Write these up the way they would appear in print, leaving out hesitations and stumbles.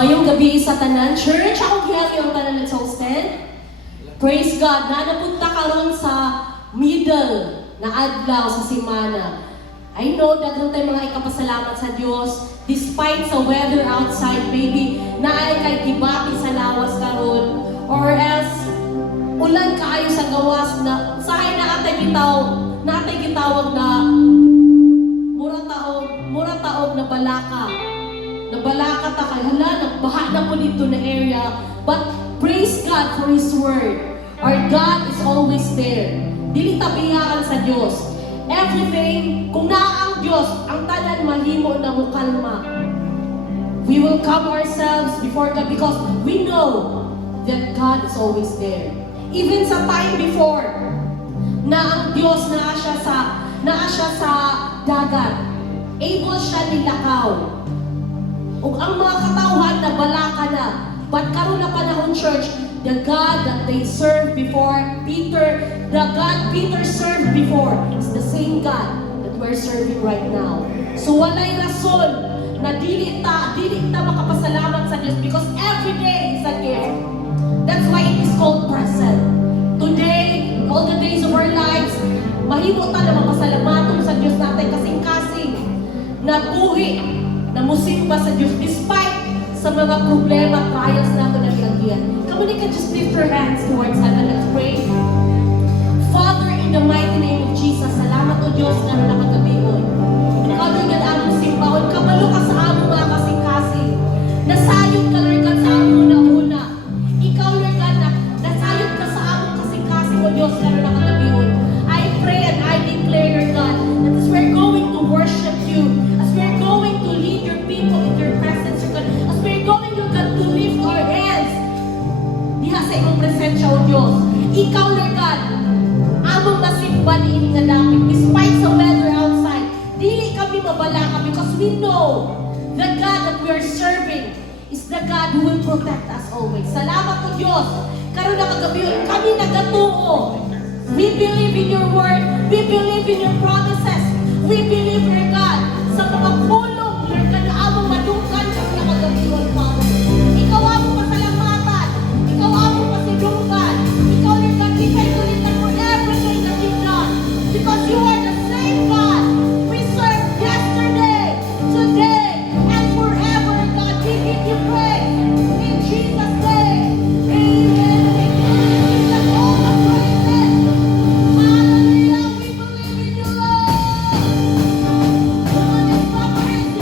Mayong gabi sa tanan, church, akong gihali ang tanan nag-hosted. Praise God, na napunta karon sa middle na adlaw sa simana. I know daghan tay mga ikapasalamat sa Dios despite sa weather outside, maybe naay kay gibati sa lawas karon or else ulan kaayo sa gawas na sahay na atay gitawag na mura taog na balaka. Nabalaka ta kay hala, nagbaha na po dito na area. But praise God for His Word. Our God is always there. Dili tabiyaan sa Diyos. Everything, kung naa ang Diyos, ang tanan mahimo na mukalma. We will calm ourselves before God because we know that God is always there. Even sa time before, na ang Diyos naa siya sa dagat. Able siya nilakaw. Ug ang mga katawhan na balaka na, but karon na panahon church, the God that they served before, the God Peter served before, is the same God that we're serving right now. So walay rason na dili ta makapasalamat sa Diyos because every day is a gift. That's why it is called present. Today, all the days of our lives, mahimo ta na mapasalamaton sa Diyos natin kasing-kasing na buhi na musimba sa Diyos despite sa mga problema, trials natin na pinagdiyan. Come on, you can just lift your hands towards heaven. Let's pray. Father, in the mighty name of Jesus, salamat o Diyos na nakagabion. Ikaw na yan among simbaon. Kabalo ka sa among mga kasing-kasing. Nasayod ka, Lord God, sa among una-una. Ikaw, Lord God, nasayod ka sa among kasing-kasing o Diyos na nakagabion. I pray and I declare, Lord God, that as we're going to worship you, as we're going to lead your people in your presence, Lord God, as we're going, Lord God, to lift our hands diha sa imong presensya, O Diyos. Ikaw, Lord God, among masimba niini nga dapit, despite sa weather outside, dili kami mabalaka because we know the God that we are serving is the God who will protect us always. Salamat, O Diyos. Karon na kagabi, kami nagatuo. We believe in your word. We believe in your promises. We believe, Lord God, sa mga pulong, Lord God, na among madungkan sa mga kagabiwan, Father. Ikaw among pasalamatan. Ikaw among pasidungkan. Ikaw, Lord God, we thank you, Lord God, for everything that you've done. Because you are the same God. We serve yesterday, today, and forever, God. We give you praise. In Jesus' name, amen. We give you all the praises. Hallelujah. We believe in you, Lord. Come on, let's clap our hands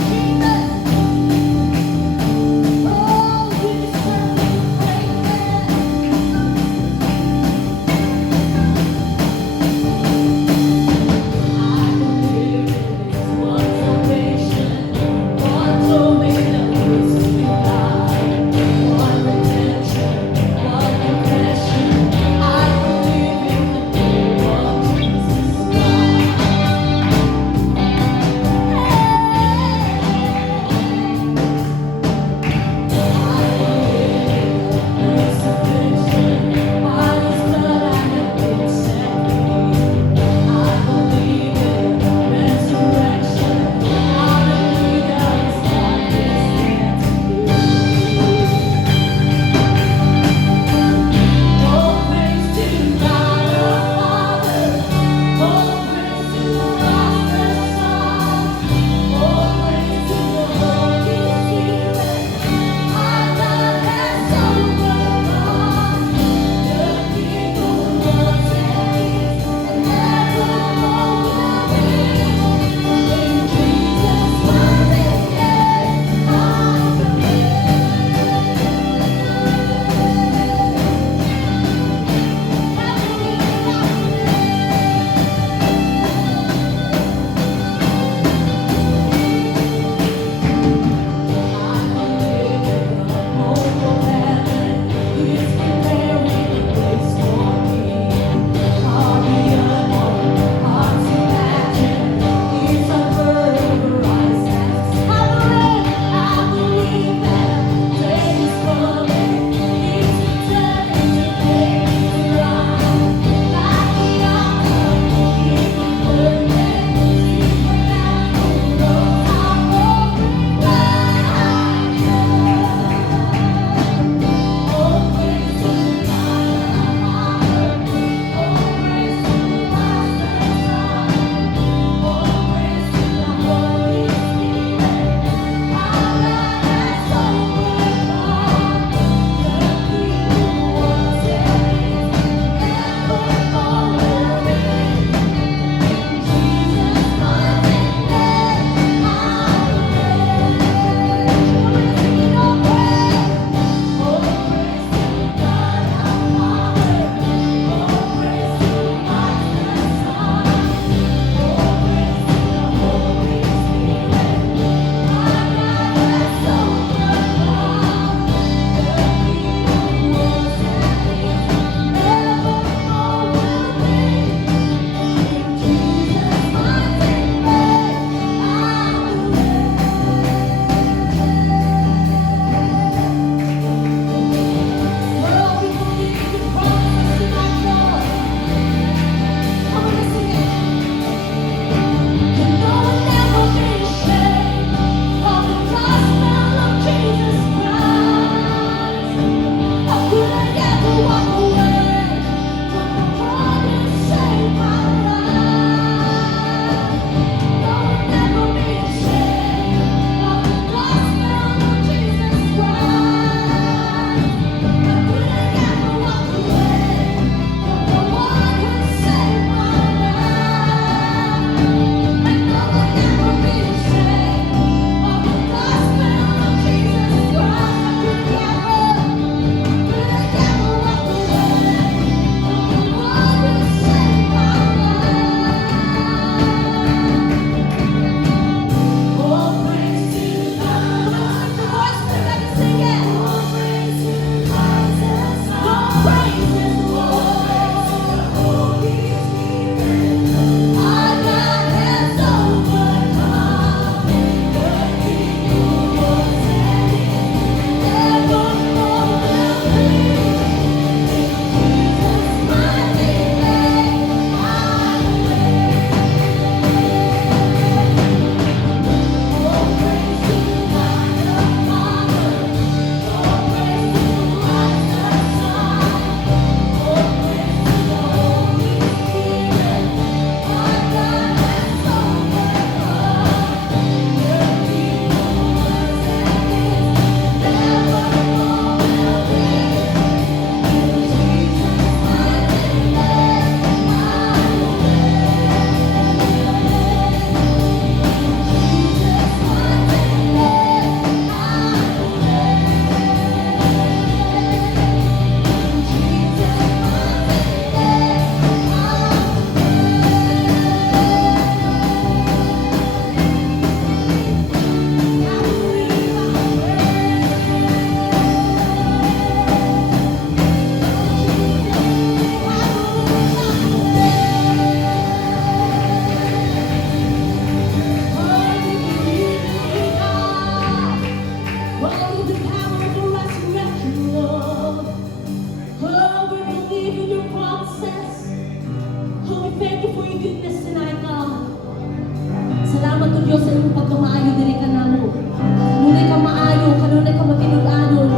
Salamat to Diyos sa iyong pagkamaayo dili ka namo. Kanunay ka maayo, kanunay ka matinud-anon.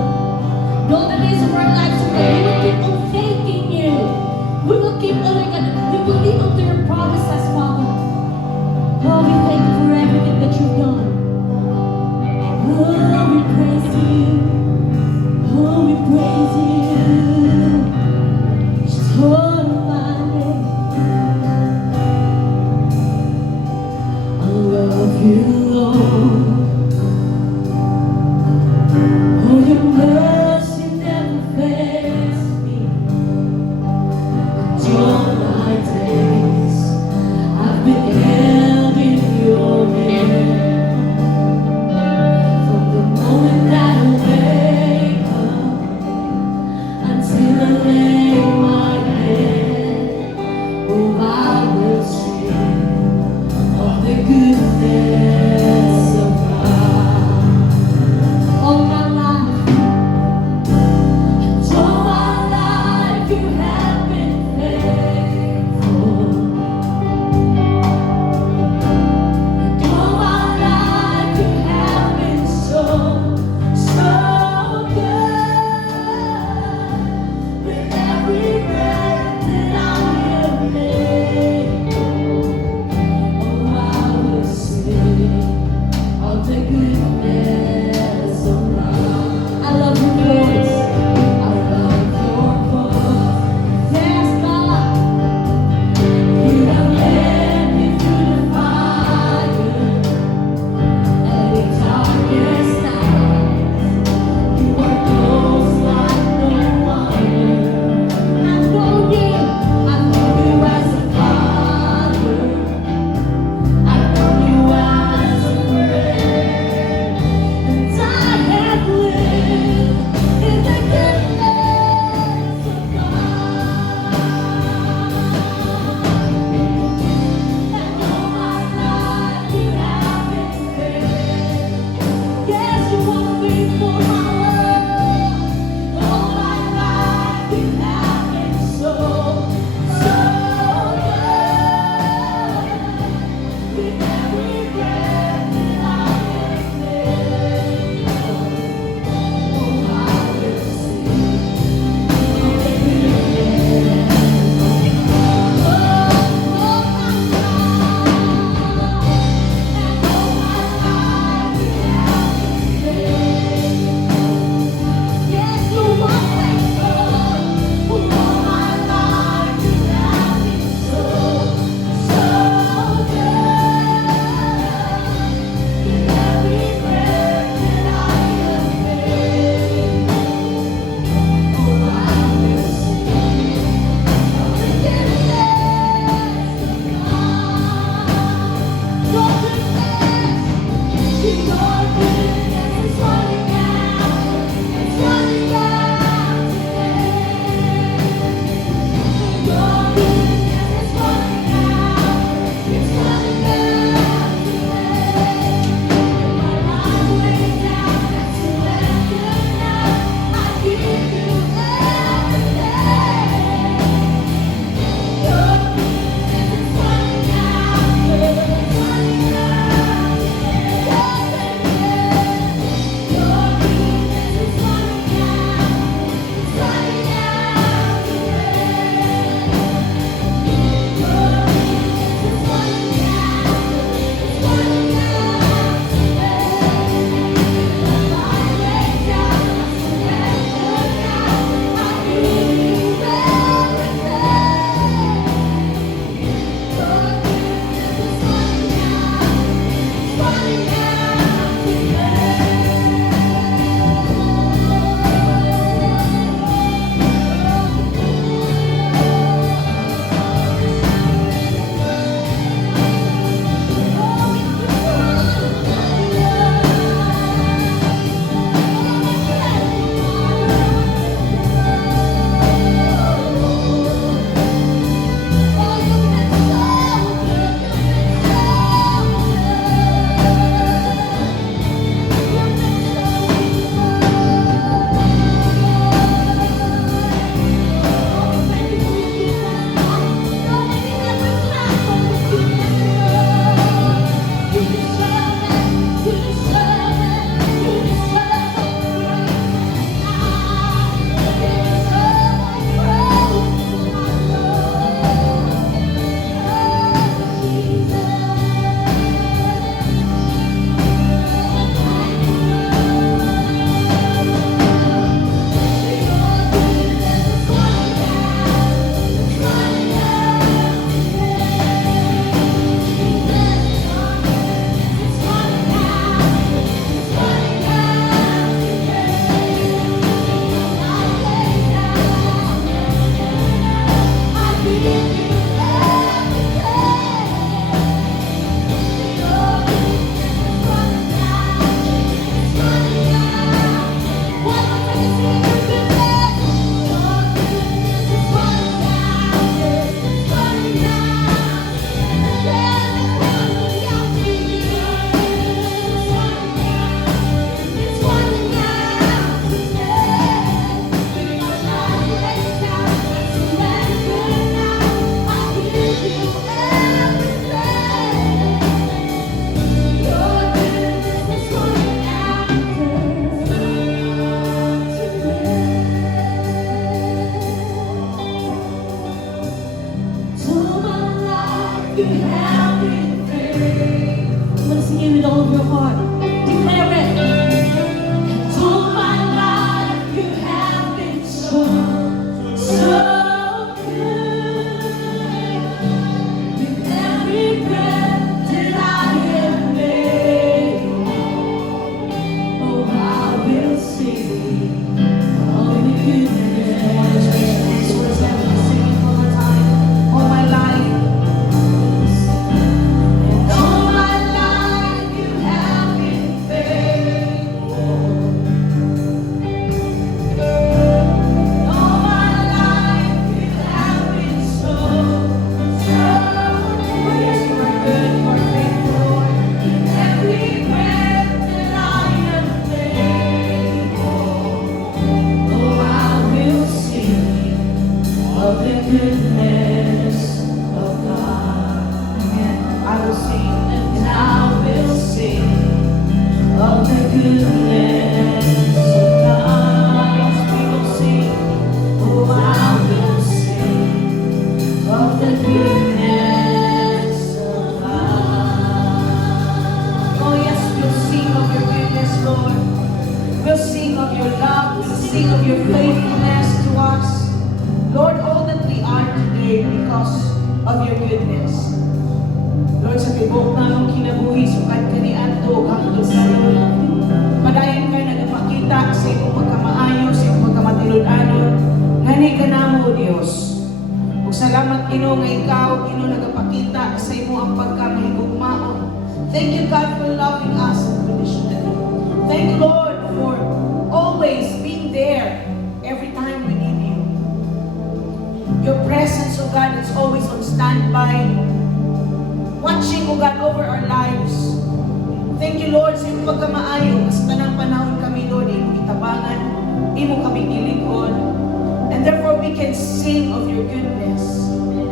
All the days of our lives, so that we will keep on thanking you. We will keep on, Lord God, we will live up to your promises, Father. Oh, we thank you for everything that you've done. Oh, we praise you. Oh, we praise you. Just hold my name. I love you, Lord. Oh, your mercy never fails me. All my days, I've been held in your hand. From the moment that I wake up until I lay my head, oh, I will sing of the goodness I'm gonna sing it with all of your heart. Declare it. And all my life you have been so good. With every breath that I am able, oh, I will sing of the goodness. This was heaven singing all the time, all my life. And all my life you have been faithful. All my life you have been so good. Yes, you are good, you are faithful, Lord. In every breath that I am able, oh, I will sing of the goodness of God. Amen. I will sing, and I will sing of the goodness of God. We will sing, oh, I will sing of the goodness of God. Oh, yes, we'll sing of your goodness, Lord. We'll sing of your love. We'll sing of your faithfulness to us. Lord, all that we are today because of your goodness. Lord, sa tibok namang kinabuhi, sukat ka ni Anto, hanggang sa Lord. Padayon kayo nagpakita sa iyong pagkamaayo, sa iyong pagkamatilod-anon. Ngani ka na mo, Diyos. Kung salamat Ginoo nga ikaw, Ginoo nagpakita sa imo ang pagkamahigugmaon. Thank you, God, for loving us unconditionally. Thank you, Lord, for always being there every time we need you. Your presence, oh God, is always on standby, watching, oh God, over our lives. Thank you, Lord, sa iyong pagkamaayo. Sa tanang panahon kami, Lord, imo itabangan, imo kami ilikod. And therefore, we can sing of your goodness.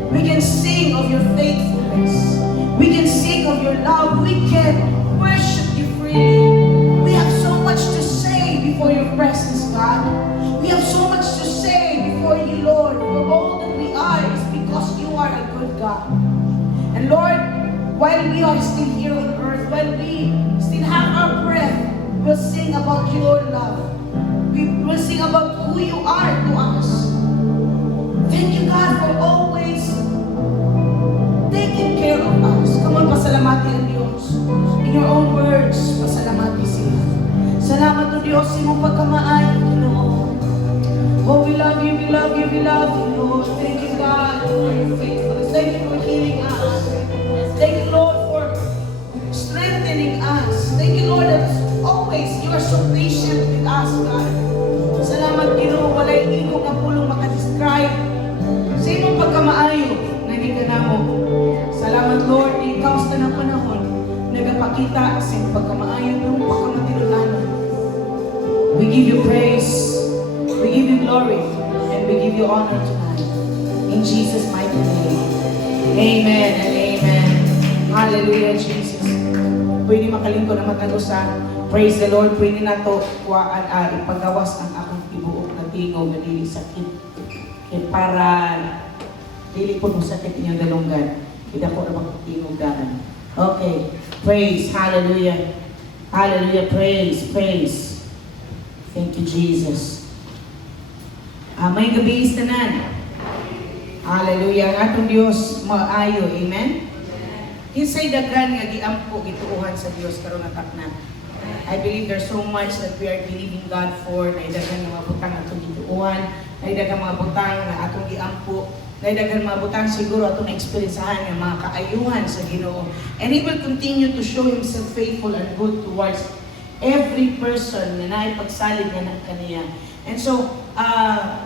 We can sing of your faithfulness. We can sing of your love. We can worship you freely. We have so much to say before your presence, God. We have so much to say before you, Lord. For all that we are is because you are a good God. And Lord, while we are still here on earth, while we still have our breath, we'll sing about your love. We will sing about who you are to us. Thank you, God, for always taking care of us. Come on, pasalamati ang Diyos. In your own words, pasalamati siya. Salamat o Diyos, imong pagkamaayo, Ginoo. Oh, we love you, we love you, we love you, Lord. Thank you, God, for your faithfulness. Thank you for healing us. Thank you, Lord, for strengthening us. Thank you, Lord, that always you are so patient with us, God. Salamat, Ginoo, walay iko nga pulong makadescribe sa imong pagkamaayo na hindi ka namo. Salamat, Lord, ikaw sa tanang panahon nagapakita sa imong pagkamaayo ng pagkamatilunanon. We give you praise, we give you glory, and we give you honor tonight. In Jesus' mighty name. Amen and amen. Hallelujah, Jesus. Pwede makalingko na matalusan. Praise the Lord. Pwede na to kuwaan ipagawas ang akong tibuok na tingaw na dili sakit. Para dili po mo sakit inyong dalunggan. Hindi ko na magpatingog daan. Okay. Praise. Hallelujah. Hallelujah. Praise. Praise. Thank you, Jesus. May gabi istanan. Hallelujah. Ang atong Diyos maayo. Amen? Kinsay daghan nga giampo gituuhan sa Dios karon nga takna. I believe there's so much that we are believing God for. Naidagan nga mga butang atong gituuhan, naidagan mga butang nga atong giampo, naidagan mga butang siguro atong experiencehan nga mga kaayuhan sa Ginoo. And He will continue to show Himself faithful and good towards every person na naipagsalig nga ng kaniya. And so,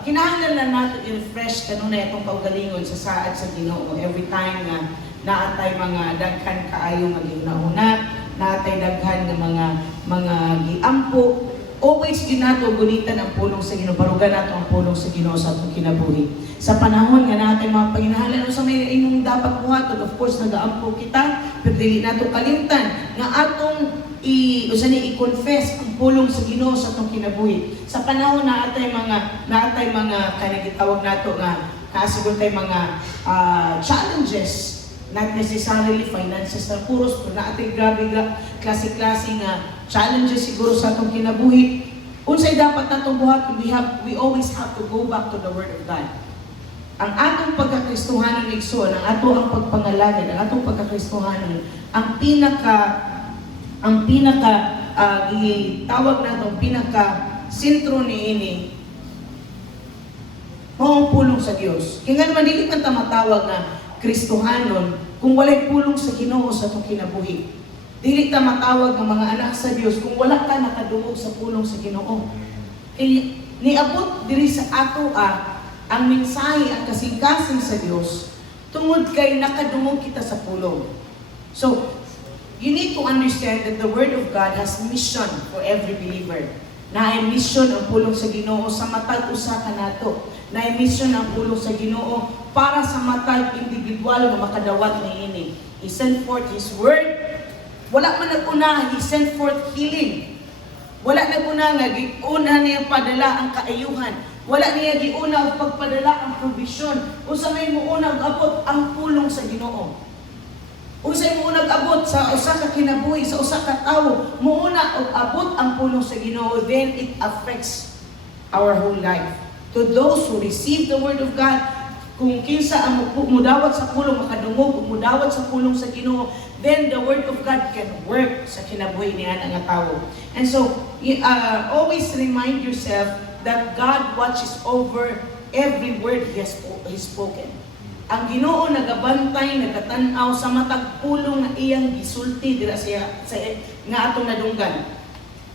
kinahanglan na nato i-refresh kanunay itong kaugalingon sa saad sa Ginoo every time nga naatay mga daghan kaayo nga gihuna-una, naatay daghan nga mga giampo. Always ginato gunitan ang pulong sa Ginoo, barugan nato ang pulong sa Ginoo sa atong kinabuhi. Sa panahon nga natin mga panginahalan sa may imong dapat buhaton, of course nagaampo kita, pero dili nato kalimtan nga atong i-confess ang pulong sa Ginoo sa atong kinabuhi. Sa panahon na atay mga kanang gitawag nato nga kasiguro tay mga challenges not necessarily finances na puros, pero natin grabe nga, klase-klase nga challenges siguro sa atong kinabuhi. Unsay dapat natong buhat, we always have to go back to the Word of God. Ang atong pagkakristohanon igsoon, ang ato ang pagpangalagan, ang atong pagkakristohanon, ang tawag natong pinaka sentro niini mao pulong sa Dios. Kaya naman dili man ta matawag na Kristohanon kung walay pulong sa Ginoo sa atong kinabuhi. Dili ta matawag nga mga anak sa Dios kung wala ka nakadungog sa pulong sa Ginoo. Kaya niabot diri sa ato ang mensahe at kasing-kasing sa Dios tungod kay nakadungog kita sa pulong. So, you need to understand that the Word of God has mission for every believer. Na ay mission ang pulong sa Ginoo sa matag usa ka nato. Na ay mission ang pulong sa Ginoo para sa matag individual nga makadawat niini. He sent forth His Word. Wala man naguna, He sent forth healing. Wala naguna nga giuna niya padala ang kaayuhan. Wala niya giuna ang pagpadala ang provision. Usa may muuna abot ang pulong sa Ginoo. Unsay mo nag-abot sa usa ka kinabuhi, sa usa ka tawo, muuna og abot ang pulong sa Ginoo, then it affects our whole life. To those who receive the Word of God, kung kinsa ang mudawat sa pulong, makadungog, mudawat sa pulong sa Ginoo, then the Word of God can work sa kinabuhi niya nga tawo. And so, always remind yourself that God watches over every word He has spoken. Ang Ginoo nagabantay, nagatanaw sa matag pulong nga iyang gisulti dira sa nga atong nadunggan.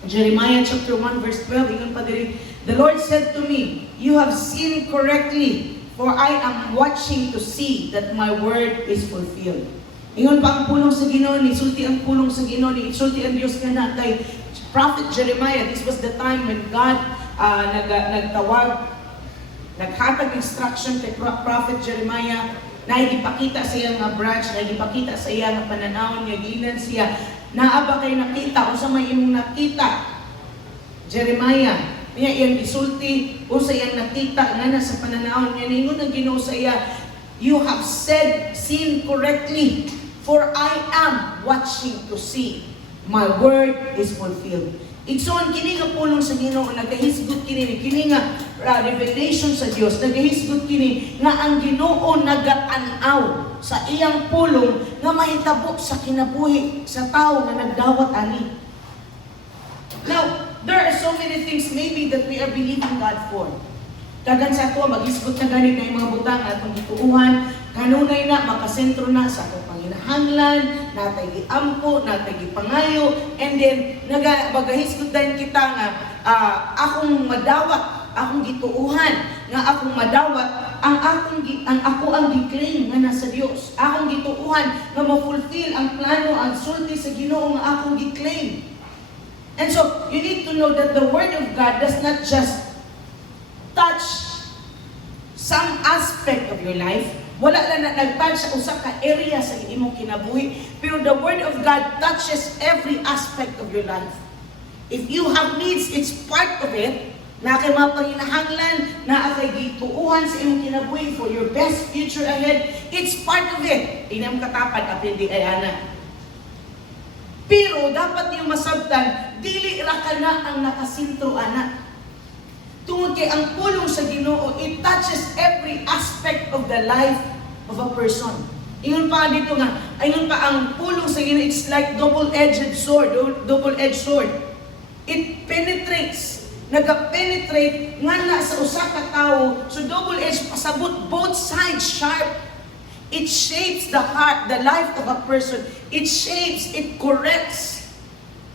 Jeremiah chapter 1 verse 12, ingon pa diri, the Lord said to me, you have seen correctly, for I am watching to see that my word is fulfilled. Ingon pa ang pulong sa Ginoo, ni sulti ang pulong sa Ginoo, ni sulti ang Dios nga kay Prophet Jeremiah. This was the time when God naghatag instruction kay Prophet Jeremiah na ipakita sa iyang branch, na ipakita sa iyang pananaw niya, ginan siya, naaba kay nakita, o sa may imong nakita, Jeremiah, niya iyang gisulti, o sa iyang nakita, nga na sa pananaw niya, ningon ang Ginoo sa iya, you have seen correctly, for I am watching to see, my word is fulfilled. Igsoon kini nga pulong sa Ginoo, nagahisgot kini nga revelation sa Dios, nagahisgot kini nga ang Ginoo nagatanaw sa iyang pulong nga mahitabo sa kinabuhi sa tawo nga nagdawat ani. Now, there are so many things maybe that we are believing God for. Dagan sa ato maghisgot na gani na mga butang atong gituuhan, kanunay na makasentro na sa atong panginahanglan, natay giampo, natay gipangayo, and then magahisgot din kita nga akong madawat, akong gituuhan, nga akong madawat ang ako ang gi-claim nga nasa Dios. Akong gituuhan nga ma-fulfill ang plano, ang sulti sa Ginoo nga akong gi-claim. And so, you need to know that the Word of God does not just touch some aspect of your life. Wala lang na nag-touch sa usa ka area sa imong kinabuhi. Pero the Word of God touches every aspect of your life. If you have needs, it's part of it. Na kay mga panginahanglan, na kay gituuhan sa imong kinabuhi for your best future ahead, it's part of it. Inam katapad, apindi ay ana. Pero dapat niyong masabtan, dili ra ka na ang nakasintro ana. Tungod kay ang pulong sa Ginoo, it touches every aspect of the life of a person. Ingon pa dito nga, ingon pa ang pulong sa Ginoo, it's like double-edged sword, double-edged sword. It penetrates, naga-penetrate nga na sa usa ka tawo, so double-edged, pasabot both sides sharp. It shapes the heart, the life of a person. It shapes, it corrects.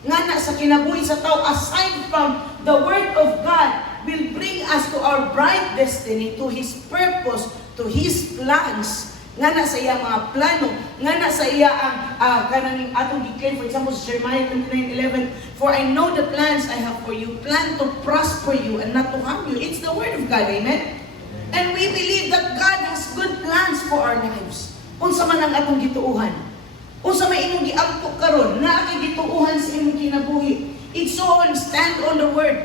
Nga na sa kinabuhi sa tao, aside from the Word of God, will bring us to our bright destiny, to His purpose, to His plans. Nga na sa iya mga plano, nga na sa iya ang kanang atong declare, for example, Jeremiah 29:11, for I know the plans I have for you, plan to prosper you and not to harm you. It's the Word of God, amen? And we believe that God has good plans for our lives. Unsa man ang atong gituuhan. Unsa may imong giampo karon, naa kay gituuhan sa imong kinabuhi. It's on, stand on the Word.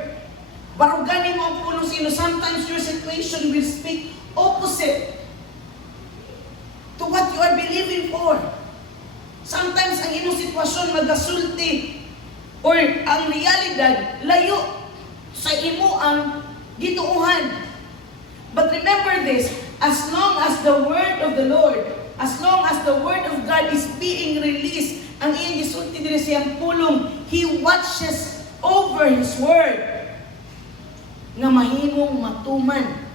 Baruganin mo ang pulong sa Ginoo. Sometimes your situation will speak opposite to what you are believing for. Sometimes ang inyong sitwasyon magasulti or ang realidad layo sa imo ang gituuhan. But remember this, as long as the word of the Lord, as long as the word of God is being released, ang iyong gisulti diri siyang pulong, He watches over His word nga mahimong matuman.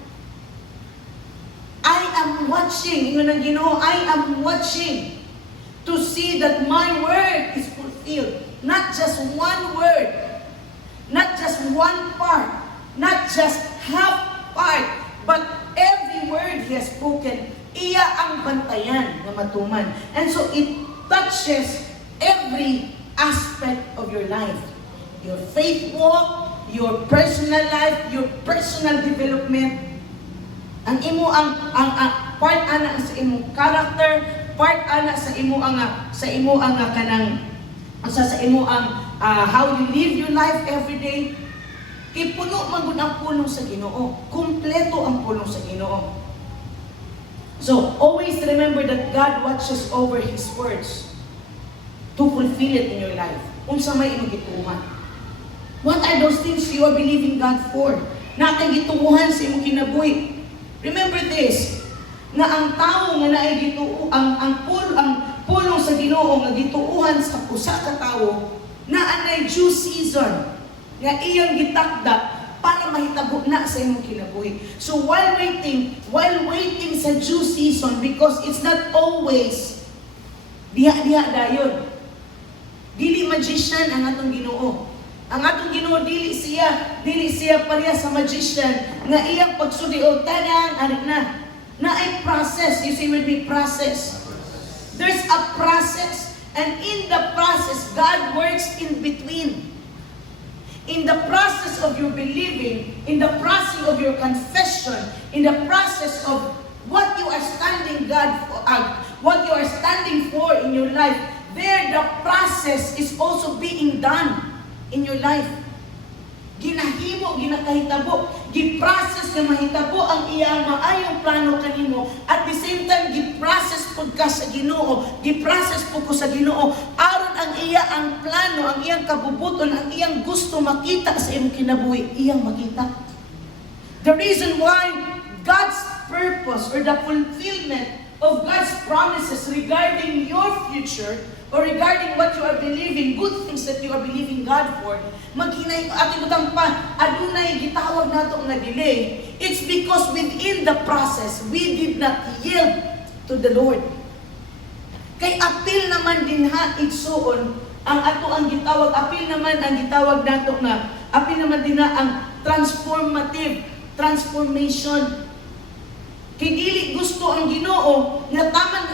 I am watching, ingon ang Ginoo, I am watching to see that my word is fulfilled. Not just one word, not just one part, not just half part, but every word He has spoken, iya ang bantayan na matuman. And so it touches every aspect of your life. Your faith walk, your personal life, your personal development. Ang imo ang part ana sa imong character, part ana sa imo ang kanang sa imo ang how you live your life every day. Kay puno man gud ang pulong sa Ginoo. Kumpleto ang pulong sa Ginoo. So, always remember that God watches over His words to fulfill it in your life. Unsa may imong gituuhan? What are those things you are believing God for? Natay gituuhan sa imong kinabuhi. Remember this, nga ang tao nga naay gituo ang pulong sa Ginoo nga gituuhan sa usa ka tawo na anay due season nga iyang gitakda para mahitabo na sa imong kinabuhi. So while waiting sa due season, because it's not always diha dayon. Dili magician ang atong Ginoo. Ang atong Ginoo dili siya pareha sa magician nga iyang pagsudiog tanang ari na. Na ay process, you see with me, process. There's a process, and in the process, God works in between. In the process of your believing, in the process of your confession, in the process of what you are standing what you are standing for in your life, there the process is also being done in your life. Ginahimo, ginakahitabo, giprocess nga mahitabo ang iyang maayong plano kanimo. At the same time, giprocess pud ka sa Ginoo, giprocess pud ko sa Ginoo aron ang iya ang plano, ang iyang kabubuton, ang iyang gusto makita sa imong kinabuhi, iyang makita. The reason why God's purpose or the fulfillment of God's promises regarding your future or regarding what you are believing, good things that you are believing God for, maghinay ating butang pa, adunay gitawag nato nga delay. It's because within the process, we did not yield to the Lord. Kay apil naman din ha, igsuon, ang ato ang gitawag, apil naman ang gitawag nato nga, apil naman din na ang transformation. Kay dili gusto ang Ginoo nga taman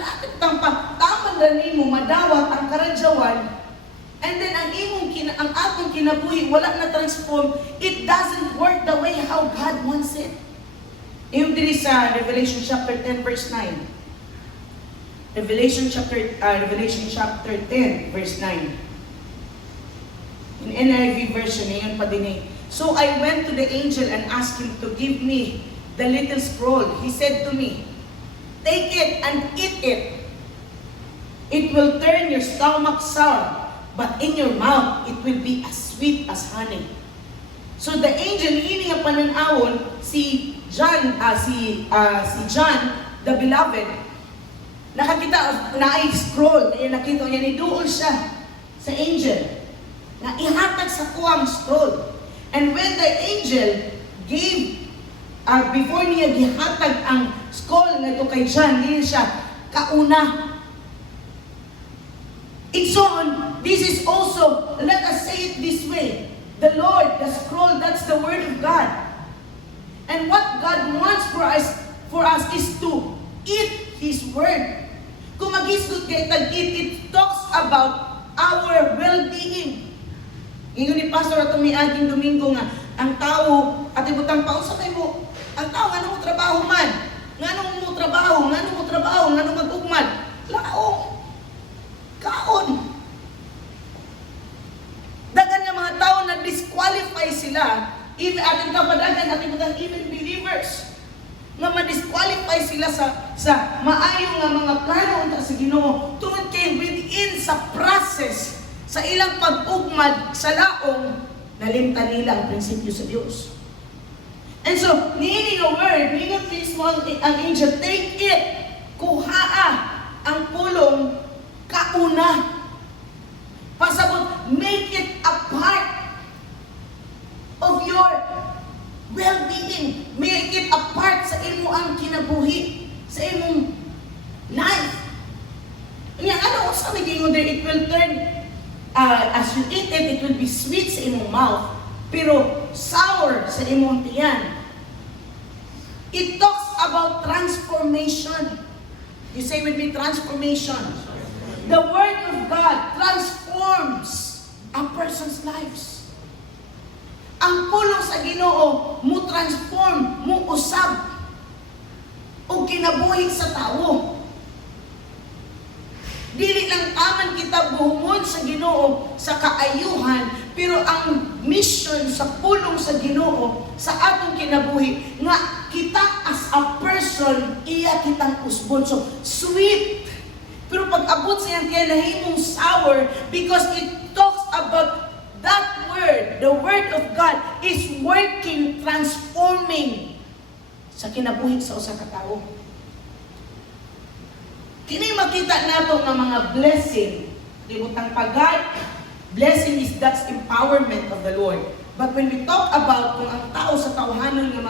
ra nimo madawat ang karadyawan, and then ang atong kinabuhi wala na transform, it doesn't work the way how God wants it. Yung diri sa Revelation chapter 10 verse 9. Revelation chapter 10 verse 9. In NIV version ngayon pa din eh. So I went to the angel and asked him to give me the little scroll. He said to me, "Take it and eat it. It will turn your stomach sour, but in your mouth it will be as sweet as honey." So the angel ini nga pananawon si John, the beloved, nakakita na ay scroll, nakita niya ni duol siya sa angel na ihatag sa kuwang scroll. And when the angel gave before niya gihatag ang scroll nga ito kay John, hindi siya kauna. It's on, this is also, let us say it this way, the Lord, the scroll, that's the word of God. And what God wants for us is to eat His word. Kung mag-isgot kayo tag-eat, it talks about our well-being. Ingon ni Pastor atong miaging Domingo nga, ang tao, at ibutang pausapay mo, ang tao, nga mo trabaho man, nga mo trabaho, nga mag-ugmad, laong, kaon. Dagan nga mga tao na disqualify sila, even ating kapadagan, ating mga even believers, nga ma-disqualify sila sa maayo nga mga plano unta sa Ginoo tungod kay within sa process sa ilang pag-ugmad sa laong nalimtan nila ang prinsipyo sa Dios. And so, niini nga word, niingon mismo ang angel, take it, kuhaa ang pulong kauna. Pasabot, make it a part of your well-being. Make it a part sa imo ang kinabuhi, sa imong life. Nga, ano sa maging there, it will turn, as you eat it will be sweet sa imong mouth, pero sour sa imong tiyan. It talks about transformation. You say with me, transformation. The Word of God transforms a person's lives. Ang pulong sa Ginoo mo transform, mo usab o kinabuhi sa tao. Dili lang taman kita buhumon sa Ginoo sa kaayuhan, pero ang mission sa pulong sa Ginoo sa atong kinabuhi nga kita as a person iya kitang usbon. So sweet, pero pag abot sa iyang kaya nahimong sour because it talks about that word, the Word of God is working, transforming sa kinabuhi sa usa ka tawo. Kini makita nato nga mga blessing, libutang pagad, blessing is that's empowerment of the Lord. But when we talk about kung ang tao sa tawhanon nga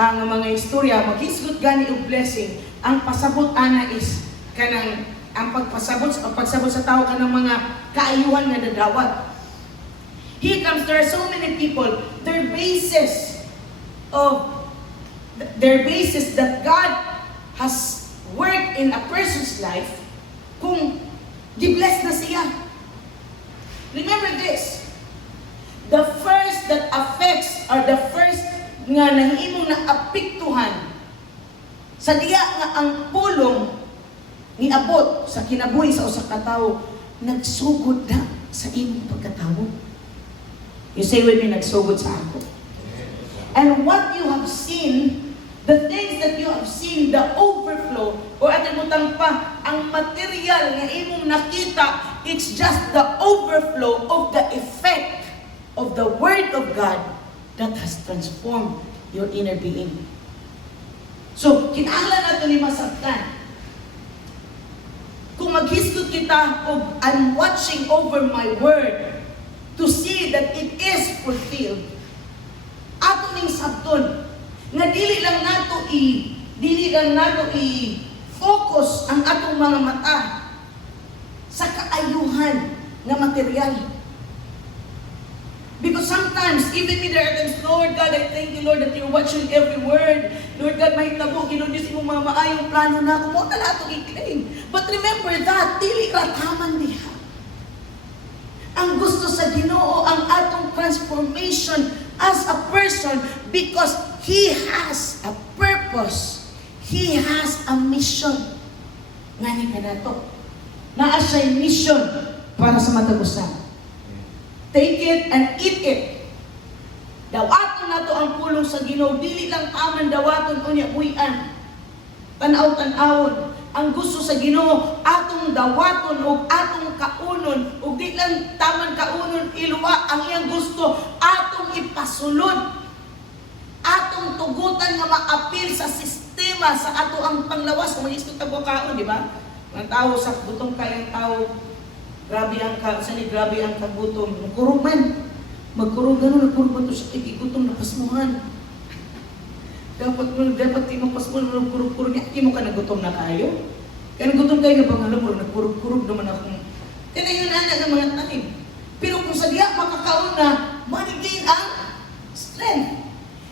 mga istorya maghisgot gani og blessing, ang pasabot ana is kanang ang pagsabot sa tao kanang mga kaayuhan nga dadawat. Here comes, there are so many people, their basis that God has worked in a person's life, kung di-bless na siya. Remember this, the first that affects, or the first nga nahimong naapektuhan sa diya nga ang pulong niabot sa kinabuhi sa usa ka tawo, nagsugod na sa imong pagkatawo. You say with me, nagsugod sa ako. And what you have seen, the things that you have seen, the overflow, o atin butang pa, ang material nga imong nakita, it's just the overflow of the effect of the Word of God that has transformed your inner being. So, kinahanglan nato ni masabtan. Kung maghisgot kita og I'm watching over my word to see that it is fulfilled, ato ning sabton nga dili lang nato i-focus ang atong mga mata sa kaayuhan nga material. Because sometimes, even me there are times, Lord God, I thank you, Lord, that you're watching every word. Lord God, mahitabo, Ginoo Diyos, imong mga maayong plano na ako. Mo na lahat i-claim. But remember that, dili rataman diha. Ang gusto sa Ginoo, ang atong transformation as a person, because He has a purpose. He has a mission. Ngani ka na to. Naa siya'y mission para sa matagusan. Take it and eat it. Dawaton nato ang pulong sa Ginoo, dili lang taman dawaton unya buhian. Tanaw-tanawon. Ang gusto sa Ginoo atong dawaton ug atong kaunon, ug di lang taman kaunon iluwa, ang iyang gusto atong ipasulod. Atong tugutan nga maapil sa sistema sa ato ang panglawas kung magisto tagbo kaon, di ba? Ang tao sa butong kayang tao, grabe ang kagutom. Magkurog man. Magkurog gano'n, nagkurog man ito sa ikigutom na pasmuhan. Dapat di mo pasmuhan, nagkurog-kurog niya. Di mo ka nagutom na kayo. Kaya nagutom kayo na pangalam mo, nagkurog-kurog naman ako. Kaya na yun anak ng mga tanim. Pero kung sa diya makakaon na, manigin ang strength.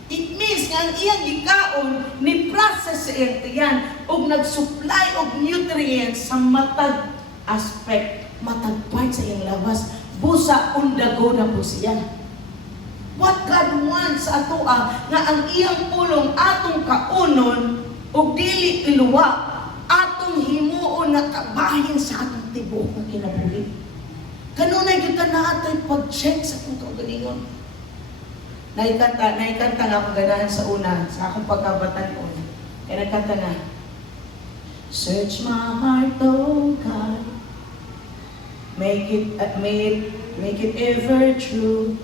It means nga ang iyang ikaon ni process sa iyang tiyan o nag-supply of nutrients sa matag aspect, matag part sa iyang labas. Busa undago na po siya. What God wants sa atoa nga ang iyang pulong atong kaunon o dili iluwa atong himuon nga kabahin sa atong tibuok nga kinabuhi. Kanunay kita na ato'y pag-check sa kung kaugalingon. Naikanta nga akong ganahan sa una, sa akong pagkabatan ko. Kaya nagkanta nga, Search my heart, oh God. Make it ever true.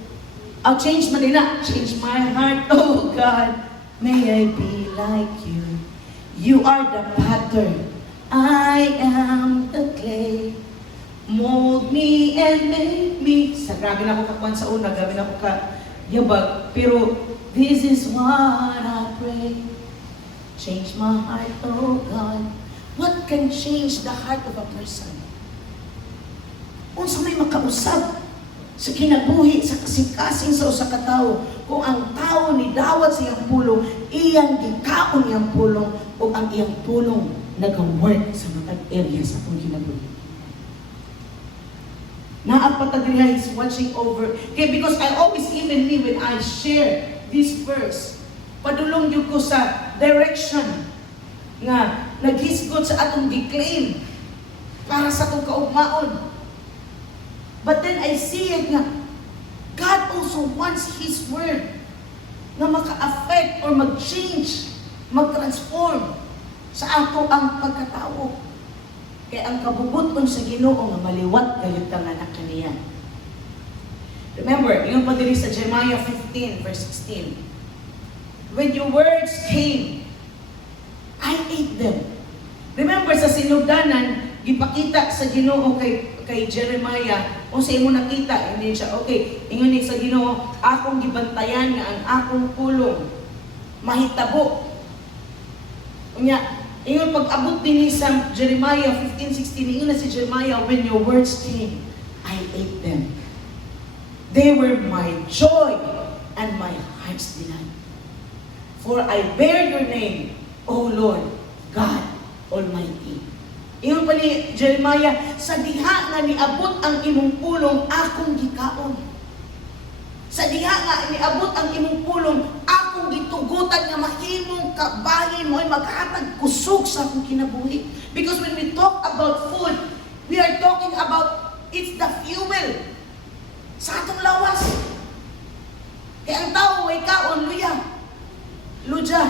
I'll change Manila. Change my heart, oh God. May I be like you. You are the pattern. I am the clay. Mold me and make me. Sa grabe na ako kakuan sa una, grabe na ako yabag. Pero this is what I pray. Change my heart, oh God. What can change the heart of a person? Unsa may makausap sa kinabuhi, sa kasing-kasing sa usa ka tawo, kung ang tawo ni dawat sa iyang pulong, iyang gikaon iyang pulong, o ang iyang pulong nag-work sa matag area sa akong kinabuhi. Naapatagriha is watching over. Okay, because I always, even me, when I share this verse, padulong yun ko sa direction nga naghisgot sa atong declaim para sa atong kaugmaon. But then I see it nga, God also wants His Word na maka-affect or mag-change, mag-transform sa ato ang pagkatao. Kaya ang kabubuton sa Ginoo nga maliwat gayud kang anak kaniya. Remember, yung pa diri sa Jeremiah 15 verse 16. When your words came, I ate them. Remember sa sinugdanan, gipakita sa Ginoo kay Jeremiah, kung sa imo nakita, hindi siya, okay, ingon ni sa Ginoo, akong gibantayan nga ang akong pulong mahitabo. Unya, ingon pag-abot din sa Jeremiah 15:16, ingon na si Jeremiah, when your words came, I ate them. They were my joy and my heart's delight. For I bear your name, O Lord, God Almighty. Ingon pa ni Jeremiah, sa diha nga niabot ang imong pulong, akong gikaon. Sa diha nga niabot ang imong pulong, akong gitugutan nga mahimong kabahin mo ay maghatag kusog sa akong kinabuhi. Because when we talk about food, we are talking about it's the fuel sa atong lawas. Kaya ang tao ay kaon, luja.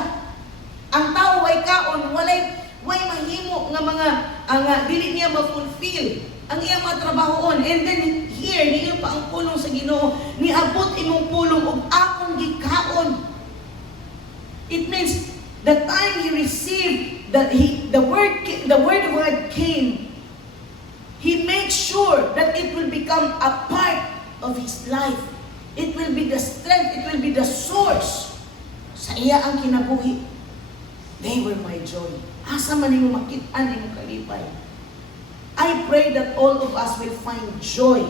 Ang tao ay kaon, way mahimo nga mga dili niya ma-fulfill ang iyang mga trabahoon. And then here, niyo pa ang pulong sa Ginoo, niabot imong pulong ug akong gikaon. It means the time he received the word of God came, he made sure that it will become a part of his life. It will be the strength, it will be the source sa iya ang kinabuhi. They were my joy. Asa man nimo makit-an nimo kalipay. I pray that all of us will find joy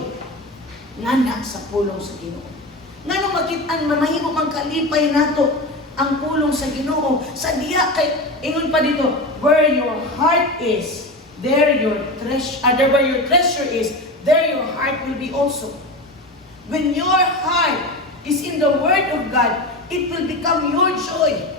ngana sa pulong sa Ginoo. Ngano makit-an mahimo man kalipay nato ang pulong sa Ginoo. Sa diha kay ingon pa dito, where your heart is, there your treasure, where your treasure is, there your heart will be also. When your heart is in the Word of God, it will become your joy.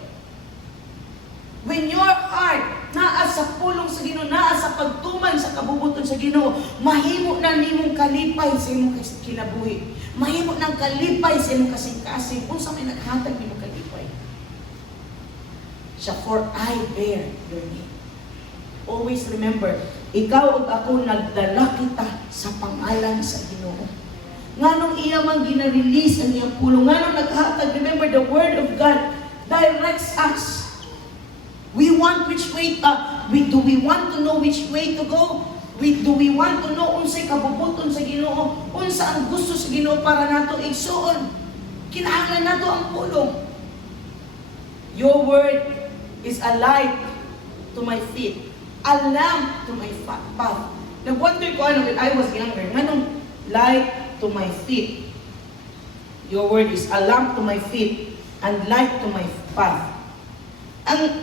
When your heart naa sa pulong sa Ginoo, naa sa pagtuman sa kabubuton sa Ginoo, mahimo na nimong kalipay sa imong kinabuhi. Mahimo nang kalipay sa imong kasing-kasing. Unsa may naghatag nimong kalipay? Siya, for I bear your name. Always remember, ikaw ug ako nagdala kita sa pangalan sa Ginoo. Nganong iya man gina-release ang iyang pulong, nganong naghatag, remember the Word of God directs us. We want which way, do we want to know which way to go? Do we want to know unsay kabubuton sa Ginoo? Unsa ang gusto sa Ginoo para nato igsuon? Kinahanglan nato ang pulong. Your word is a light to my feet, a lamp to my path. Nag-wonder ko when I was younger, nganong light to my feet? Your word is a lamp to my feet and light to my path.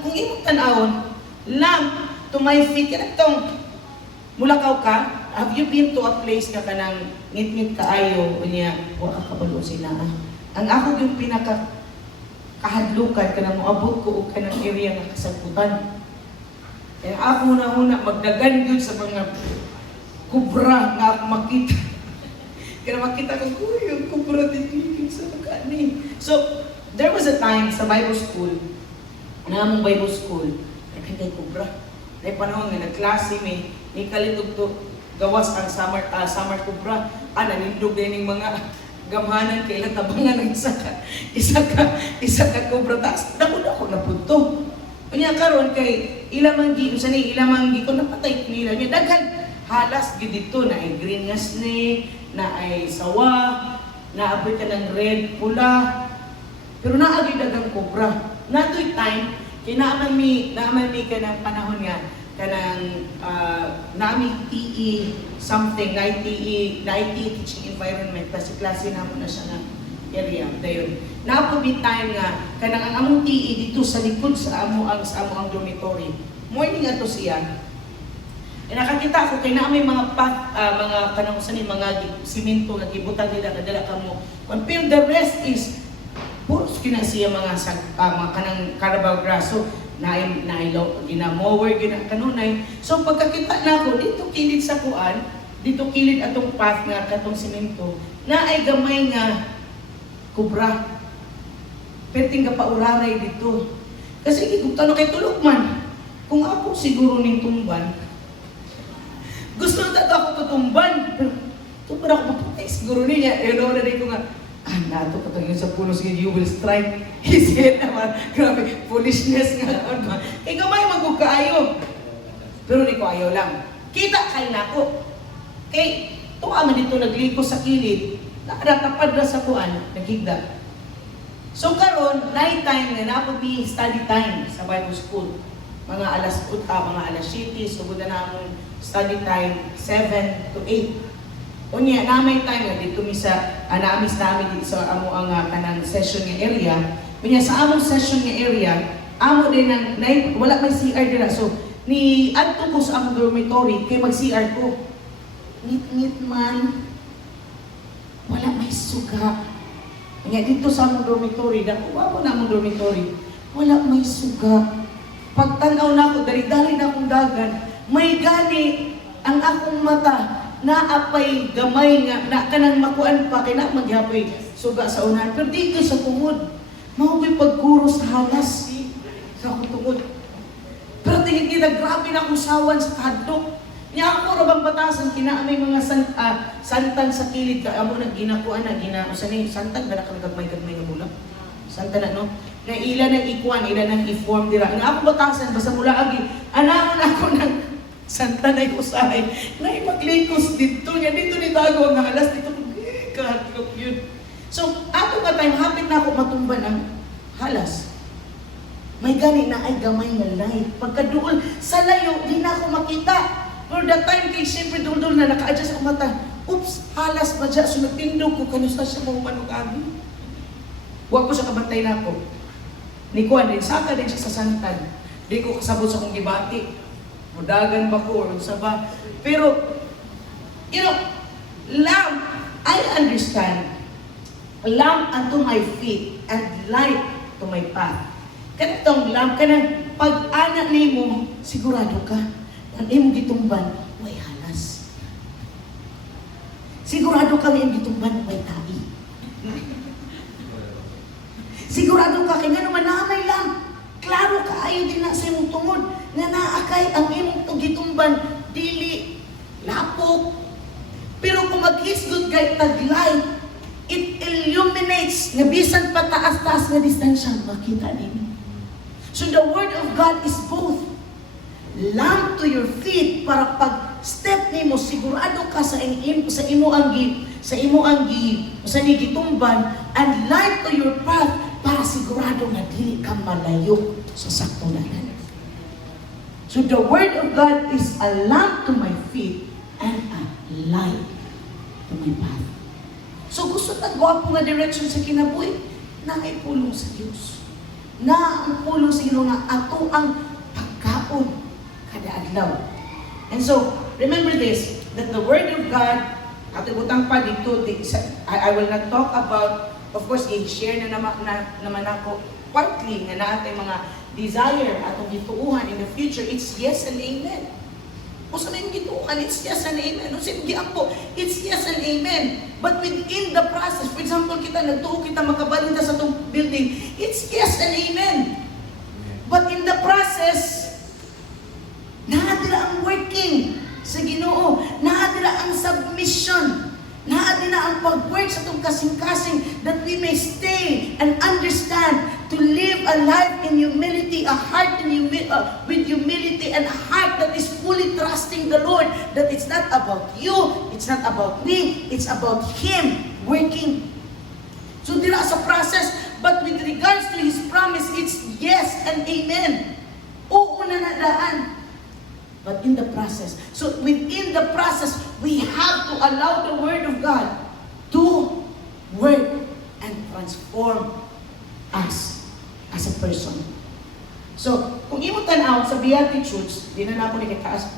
Kung imong tanawon, lamp to my feet, kanatong mulakaw ka, have you been to a place nga kanang ngit-ngit kaayo, unya, wala ka kabalo sila. Ang ako yung kahadlukan, kanang moabot ko o kanang area nga kasagutan. Kaya ako una magdagan yun sa mga kubra nga ako makita. Kaya makita ko, yung kubra din sa kani. So, there was a time sa Bible school, namang Bible school, nakita yung kubra. May panahon nga nagklase, may kalitog to gawas ang summer kubra. Nanindog din yung mga gamhanan kay ilang tabangan ng isa ka kubra taas. Dako na punto. Kanya karon kay ilamang ko napatay nila niya daghan halas gid dito na ay green nga snake, na ay sawa, na apoy ka ng red, pula. Pero naagi dagang kubra. Natoy time kay naaman mi ka ng panahon nga kanang nami TE something, na TE teaching environment kasi klase namo na siya nga area dayon. Naapod time nga kanang ang among TE dito sa likod sa amo ang dormitory. Morning ato siya. Nakakita ko kay na may mga mga kanang sa ni mga simento nga gibutang nila kadala kamo. Pero the rest is puros kinasiya mga kanang Carabao grass. So nailaw ginamower kanunay. So pagkakita nako dito kilid sa kuan, dito kilid atong path nga katong simento na ay gamay nga kubra. Perting ka pauraray dito. Kasi kung tanong kay tulog man, kung ako siguro ning tumban, gusto na ako tutumban. Pero tumban ako mapatay siguro niya. Eh, no, ko nga, nato patagin sa puno, sige, you will strike. He said naman, grabe, foolishness nga. Eh, gamay magkaayo. Pero di ko ayaw lang. Kita kayo na ako. Eh, tuwa man dito nagliko sa kilid, nakatapad na sa kuan, nagigda. So karon, night time na napobi study time sa Bible School. Mga alas 7, sugod na namon study time 7 to 8. Unya namay time nga dito mi sa naamis namin dito sa amo ang kanang session nga area. Unya sa among session nga area, amo din ng night wala may CR dira. So ni adto ko sa among dormitory kay mag-CR ko. Ngit man wala may suga. Nga dito sa among dormitory, nakuha ko na among dormitory, wala may suga. Pagtanaw na ako, dali-dali na akong dagan, may gani ang akong mata, naapay gamay nga, na kanang makuan pa, kaya na magyapay suga sa unahan. Pero dito sa tungod, mahuboy pagkuro sa halas, sa akong tungod. Pero tingin kita, grabe na akong sawan sa kadlok. Niya ako rabang batasan, kinaamay mga santan sa kilid ka, amo na ginakuan na, ginausan ni santan, ba nakagagmay-gagmay nga mula? Santan na, no? Na ila nang ikuan, ila nang i-form dira. Nga ako batasan, basta mula agi, anamon ako ng santan ay usahay, na imaglikos dito, nga dito ni tago ang halas, dito, kahadlok yun. So, ato ka time, hapit na ako matumban ang halas. May gani na ay gamay nga light. Pagkaduol, sa layo, di na ako makita. For that time, kay siyempre dul-dul na naka-adjust ako mata. Oops, halas pa dyan. So nagtindog ko, kanusta siya mahumanong kami. Huwag ko siya kabantay na ako. Ni Kuan din, saka din siya sa santan. Di ko kasabot sa kong gibati. Mudagan ba ko, or sa ba. Pero, you know, lamp, I understand. Lamp unto my feet and light to my path. Kanitong lamp, kanang pag-anak ni mo, sigurado ka. Ang imong gitumban, may halas. Sigurado ka nga imong gitumban, may tabi. Sigurado ka, kaya nga naman nakamay lang. Klaro ka, ayaw din na sa imong tungod. Na naakay ang imong gitumban, dili, lapok. Pero kung mag-hisgod kay taglight, it illuminates, nga bisan pataas-taas na distansya, makita din. So the Word of God is both lamp to your feet para pag step nimo sigurado ka sa imo ang gitumban, and light to your path para sigurado nga dili ka malayo sa saktunanan. So the Word of God is a lamp to my feet and a light to my path. So gusto ta gwapo nga direction sa kinabuhi, na ay pulong sa Dios. Na ang pulong sa Ginoo nga ato ang pagkaon kada adlaw. And so, remember this, that the Word of God, atibutang pa dito, I will not talk about, of course, i-share na naman ako, partly na natin mga desire atong gituuhan in the future, it's yes and amen. Kung sa may gituuhan, it's yes and amen. Kung sinigyan po, it's yes and amen. But within the process, for example, nagtuo kita makabalita sa itong building, it's yes and amen. But in the process, Naadira ang working sa Ginoo. Naadira ang submission. Naadira ang pag-work sa itong kasing-kasing that we may stay and understand to live a life in humility, a heart with humility, and a heart that is fully trusting the Lord. That it's not about you, it's not about me, it's about Him working. So dira sa process, but with regards to His promise, it's yes and amen. Oo na nadaan. But in the process, so within the process, we have to allow the Word of God to work and transform us as a person. So, kung imo tanaw sa Beatitudes, di na ako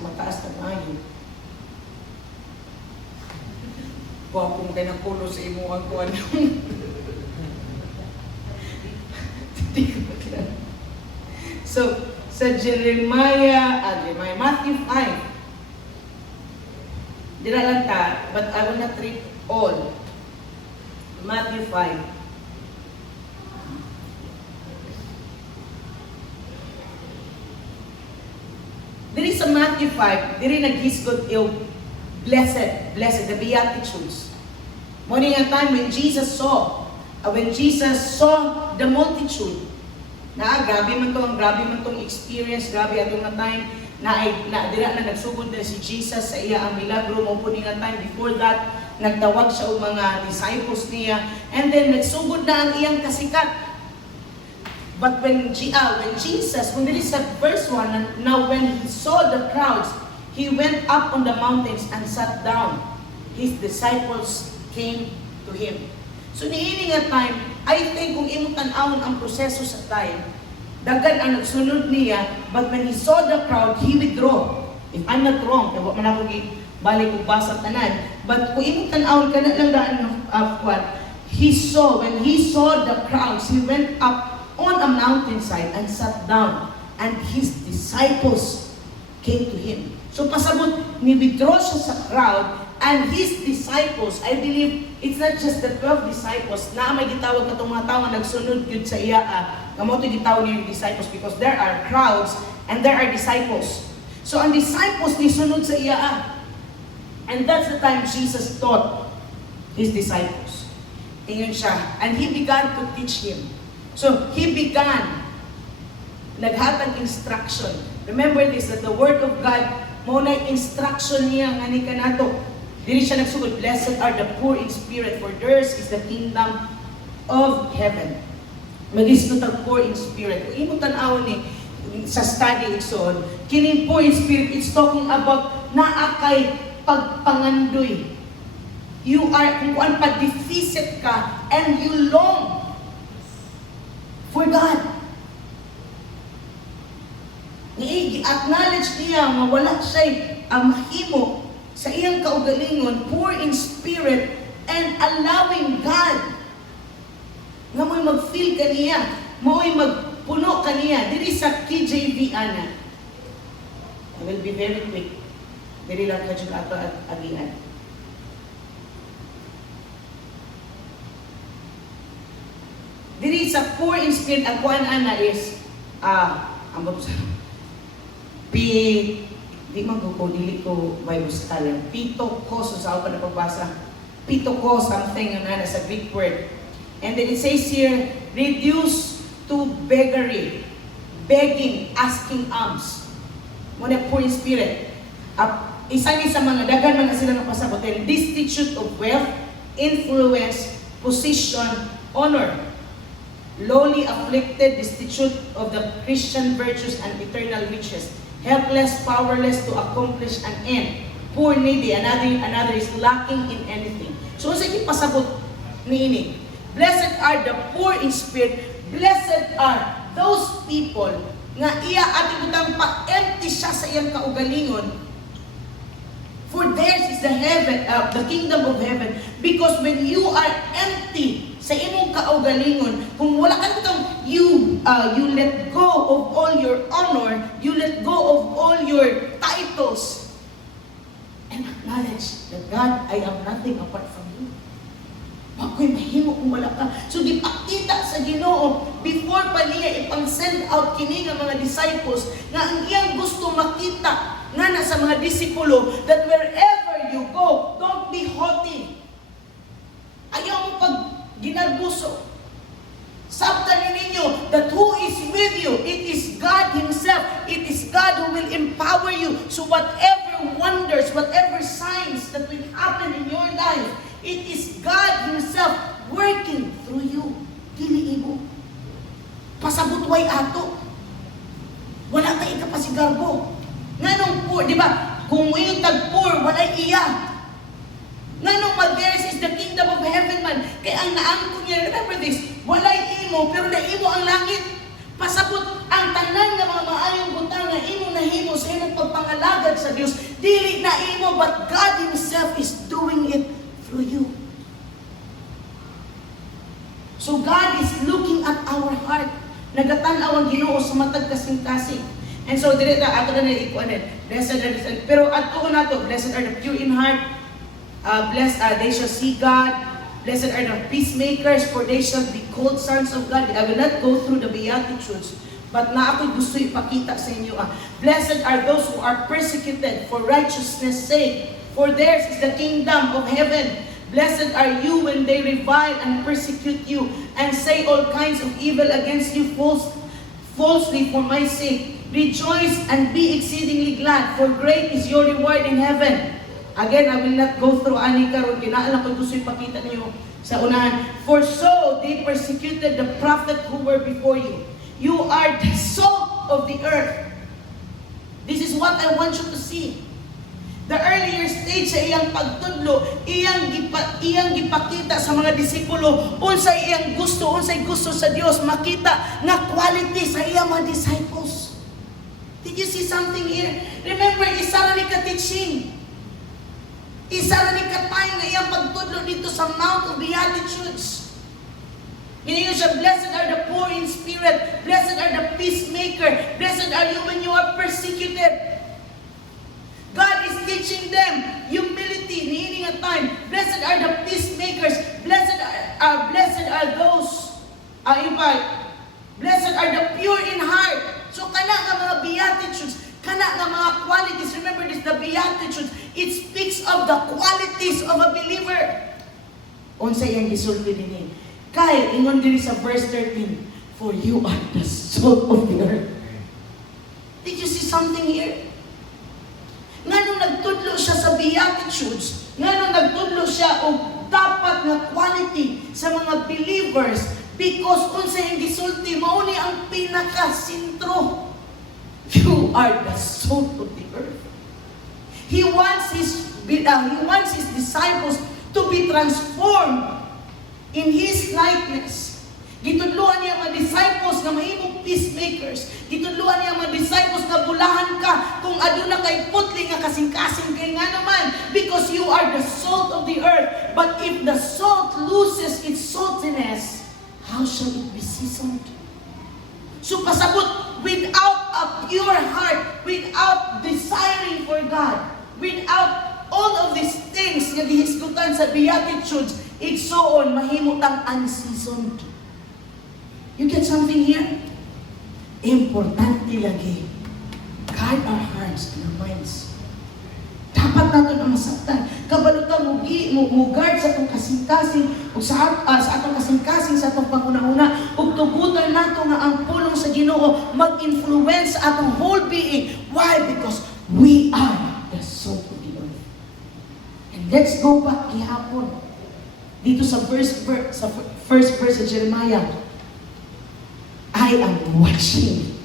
mataas na maayo. Wapong kayo ng puno sa imo ang kuwan. So, sa Matthew 5. Dira lang ta, but I will not read all. Matthew 5. Diri sa Matthew 5, diri naghisgot yung blessed, the Beatitudes. Morning nga time when Jesus saw the multitude, grabe man tong experience, grabe atong nga time, dira na nagsugod na si Jesus sa iya ang milagro mo po nga time. Before that, nagtawag siya og mga disciples niya, and then nagsugod na ang iyang kasikat. But when Jesus, when there is at verse 1, now when He saw the crowds, He went up on the mountains and sat down. His disciples came to Him. So niini nga time, I think kung imong tan-awon ang proseso sa time, daghan ang nagsunod niya, but when He saw the crowd, He withdraw. If I'm not wrong, kaya man ako balik kong basa tanan, but kung imong tan-awon ka na lang daan when He saw the crowds, He went up on a mountainside and sat down, and His disciples came to Him. So pasabot, ni-withdraw siya sa crowd, and His disciples, I believe, it's not just the 12 disciples, na may gitawag katong mga tao nga nagsunod yun sa iya, kamoto gitawag niya yung disciples, because there are crowds, and there are disciples. So ang disciples, ni sunod sa iya, and that's the time Jesus taught His disciples. Tingin siya, and He began to teach him. So, He began, naghatag instruction. Remember this, that the Word of God, muna instruction niya, nga ni kanato. Dili siya nagsugod, blessed are the poor in spirit, for theirs is the kingdom of heaven. Magisno tag poor in spirit. Kung imo tan-awon ni, sa study igsoon, kining poor in spirit, it's talking about naakay pagpangandoy. You are, kung kuan pa, deficit ka, and you long for God. I-acknowledge niya nga wala siya mahimo sa iyang kaugalingon, poor in spirit, and allowing God nga mo'y mag-feel kaniya, mo'y magpuno kaniya. Diri sa KJV ana. I will be very quick. Diri lang ka dyan ato at agian. Diri sa poor in spirit, ang kuan ana is, ambot sa, di dili ko Bible scholar, Pitokos, sa ako na pagbasa, Pitokos, something na sa Greek word. And then it says here, reduce to beggary, begging, asking alms. Muna poor in spirit. Isa ni sa mga dagan mga sila nga pasabotin, destitute of wealth, influence, position, honor. Lowly afflicted, destitute of the Christian virtues and eternal riches, helpless, powerless to accomplish an end, poor, needy, another is lacking in anything. So, sige pasabot niini. Blessed are the poor in spirit, blessed are those people nga iya ating utang pa-empty siya sa iyang kaugalingon. For theirs is the kingdom of heaven. Because when you are empty sa imong kaugalingon, kung wala ka nitong you let go of all your honor, you let go of all your titles, and acknowledge that God, I am nothing apart from you. Bagoy mahimo kung wala ka. So gipakita sa Ginoo before pa niya ipang-send out kini nga mga disciples nga ang iyang gusto makita nga na sa mga disipulo that wherever you go, don't be haughty. Ayaw mo pag ginarbuso. Sabtanin ninyo that who is with you, it is God Himself. It is God who will empower you. So whatever wonders, whatever signs that will happen in your life, it is God Himself working through you. Dili imo. Pasabot way ato. Wala ka ikapasigarbo. Nganong poor, di ba? Kung yung tag-poor, walay iya. Nganong mag-theirs is the kingdom of heaven man. Kaya ang naangkong niya, remember this, walay imo, pero naimo ang langit. Pasabot ang tanan nga mga maayong butang nga imo nahimo sa iyong pagpangalagad sa Dios. Dili na imo, but God Himself is doing it through you. So God is looking at our heart. Nagatanaw ang Ginoo sa matag kasing-kasing. And so direta ato na ikuanen. Blessed are the, pero ato na to, blessed are the pure in heart. Blessed they shall see God. Blessed are the peacemakers, for they shall be called sons of God. I will not go through the Beatitudes, but na ako'y gusto ipakita sa inyo. Blessed are those who are persecuted for righteousness' sake, for theirs is the kingdom of heaven. Blessed are you when they revile and persecute you, and say all kinds of evil against you falsely for my sake. Rejoice and be exceedingly glad, for great is your reward in heaven. Again, I will not go through ani karon, kinaalam ko gusto ipakita niyo sa unahan. For so they persecuted the prophet who were before you. You are the salt of the earth. This is what I want you to see. The earlier stage sa iyang pagtudlo, iyang gipakita sa mga disipulo, unsay iyang gusto, unsay gusto sa Dios makita nga quality sa iyang mga disciples. Did you see something here? Remember, isa ra ni ka-teaching. Isa ra ni ka-time nga iyang pagtudlo dito sa Mount of Beatitudes. Ngayon siya, blessed are the poor in spirit, blessed are the peacemaker, blessed are you when you are persecuted. God is teaching them humility, meaning a time. Blessed are the peacemakers, blessed are those, blessed are the pure in heart. So kana nga mga Beatitudes, kana nga mga qualities, remember this, the Beatitudes, it speaks of the qualities of a believer. Unsa iyang gisulti dinhi? Kay ingon diri sa verse 13, for you are the salt of the earth. Did you see something here? Nganong nagtudlo siya sa Beatitudes, nganong nagtudlo siya og dapat nga quality sa mga believers, because unsa iyang gisulti mao ni ang pinaka-sentro. You are the salt of the earth. He wants his disciples to be transformed in His likeness. Gitudluan niya mga disciples na mahimong peacemakers. Gitudluan niya mga disciples na bulahan ka kung aduna kay putli nga kasing-kasing kay nga naman, because you are the salt of the earth. But if the salt loses its saltiness, how shall it be seasoned? So pasabot, without a pure heart, without desiring for God, without all of these things nga gihisgutan sa Beatitudes, it's so on mahimutang unseasoned. You get something here? Importante lagi. Guard our hearts and our minds. Dapat nato na masabtan. Kabalutan mo guard sa atong kasing-kasing, o sa atong kasing-kasing sa atong panguna-una, ug tugutan nato nga ang pulong sa Ginoo mag-influence sa atong whole being. Why? Because we are the salt of the earth. And let's go back gihapon. Dito sa first verse sa Jeremiah, I am watching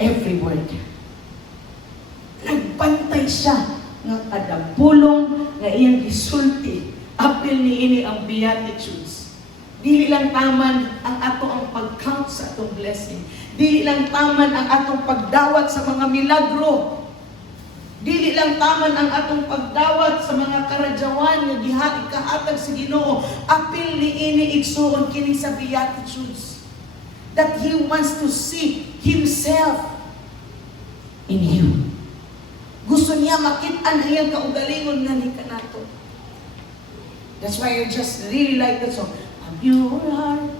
every word. Nagbantay siya nga kada pulong nga iyang gisulti. Apil niini ang Beatitudes. Dili lang taman ang ato ang pag-count sa atong blessing. Dili lang taman ang atong pagdawat sa mga milagro. Dili lang taman ang atong pagdawat sa mga karadyawan nga gihatag sa Ginoo. Apil niini igsuon kini sa Beatitudes. That He wants to see Himself in you. Gusto niya makita ang iyang kaugalingon nga ni kanato. That's why I just really like that song. A pure heart,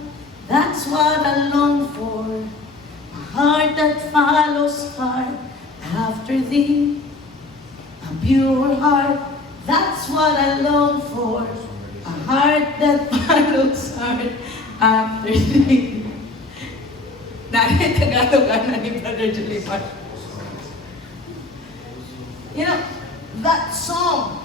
that's what I long for. A heart that follows hard after thee. A pure heart, that's what I long for. A heart that follows hard after thee. Nari Tagalog ni Brother Juliman. You know, that song,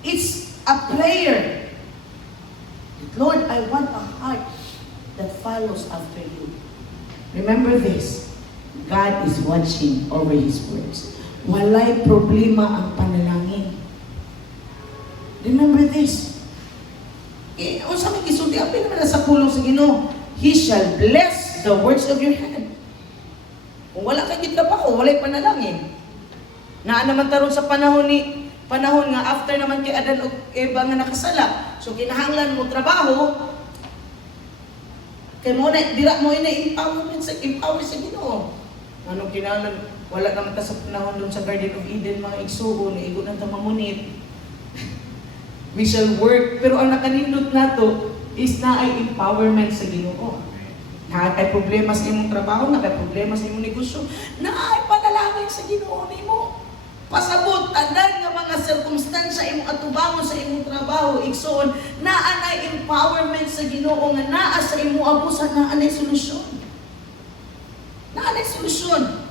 it's a prayer. Lord, I want a heart that follows after you. Remember this, God is watching over His words. Walay problema ang panalangin. Remember this. Unsa may gisulti, apil naman na sa pulong sa Ginoo, He shall bless the works of your hand. Kung wala kang gitrabaho, walay panalangin. Naa naman taron sa panahon nga after naman kay Adan ug Eva nga nakasala. So kinahanglan mo trabaho. Kay mo na dira mo ina empower sa Ginoo. Ano kinahanglan, wala naman ta sa panahon dun sa Garden of Eden mga igsuon, igo na ta mamunit. We shall work, pero ang nakanindot nato is na ay empowerment sa Ginoo. Na ay problema sa imong trabaho, na ay problema sa imong negosyo, na ay panalangin sa Ginoo nimo. Pasabot tanan nga mga sirkumstansya imong atubangon sa imong trabaho, igsoon, naa nay empowerment sa Ginoo nga naa sa imong abusan, naa nay solusyon. Naa nay solusyon.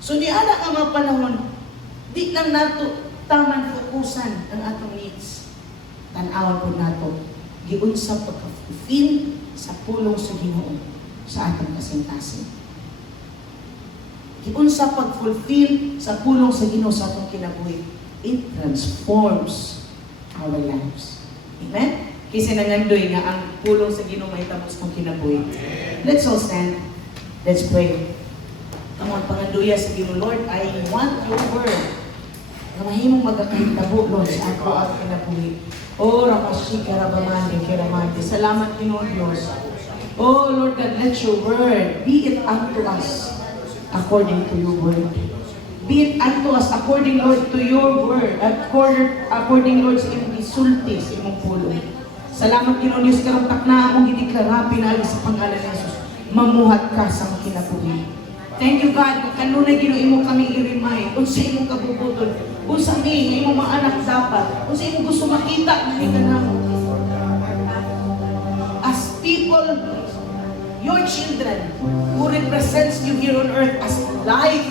So niana ang mga panahon, di lang nato taman fokusan ang atong needs. Tan-awon po nato, giunsa pagka-fulfill sa pulong sa Ginoo sa atong kasing-kasing. Giunsa pag-fulfill sa pulong sa Ginoo sa atong kinabuhi. It transforms our lives. Amen? Kasi nangandoy nga ang pulong sa Ginoo may tapos kong kinabuhi. Let's all stand. Let's pray. Come on, panganduya sa Ginoo, Lord, I want your word na mahimong magkakahitabo, Lord, sa ako at kinabuhi. Oh, Rapashika, Rabamandi, Kiramandi. Salamat, Ginoo Diyos. Oh, Lord God, let your word be it unto us according to your word. Be it unto us according, Lord, to your word. According, Lord, sa imong isulti, sa imong pulong. Salamat, Ginoo Diyos, karong takna among gideklara pinali sa pangalan ni Jesus. Mamuhat ka sa mga kinabuhi. Thank you, God, kung kanunay Ginoo imo kami i-remind kung sa imong kabubuton, kung sa imong mga anak dapat, kung sa imong gusto makita na kanamo. As people, your children, who represents you here on earth as light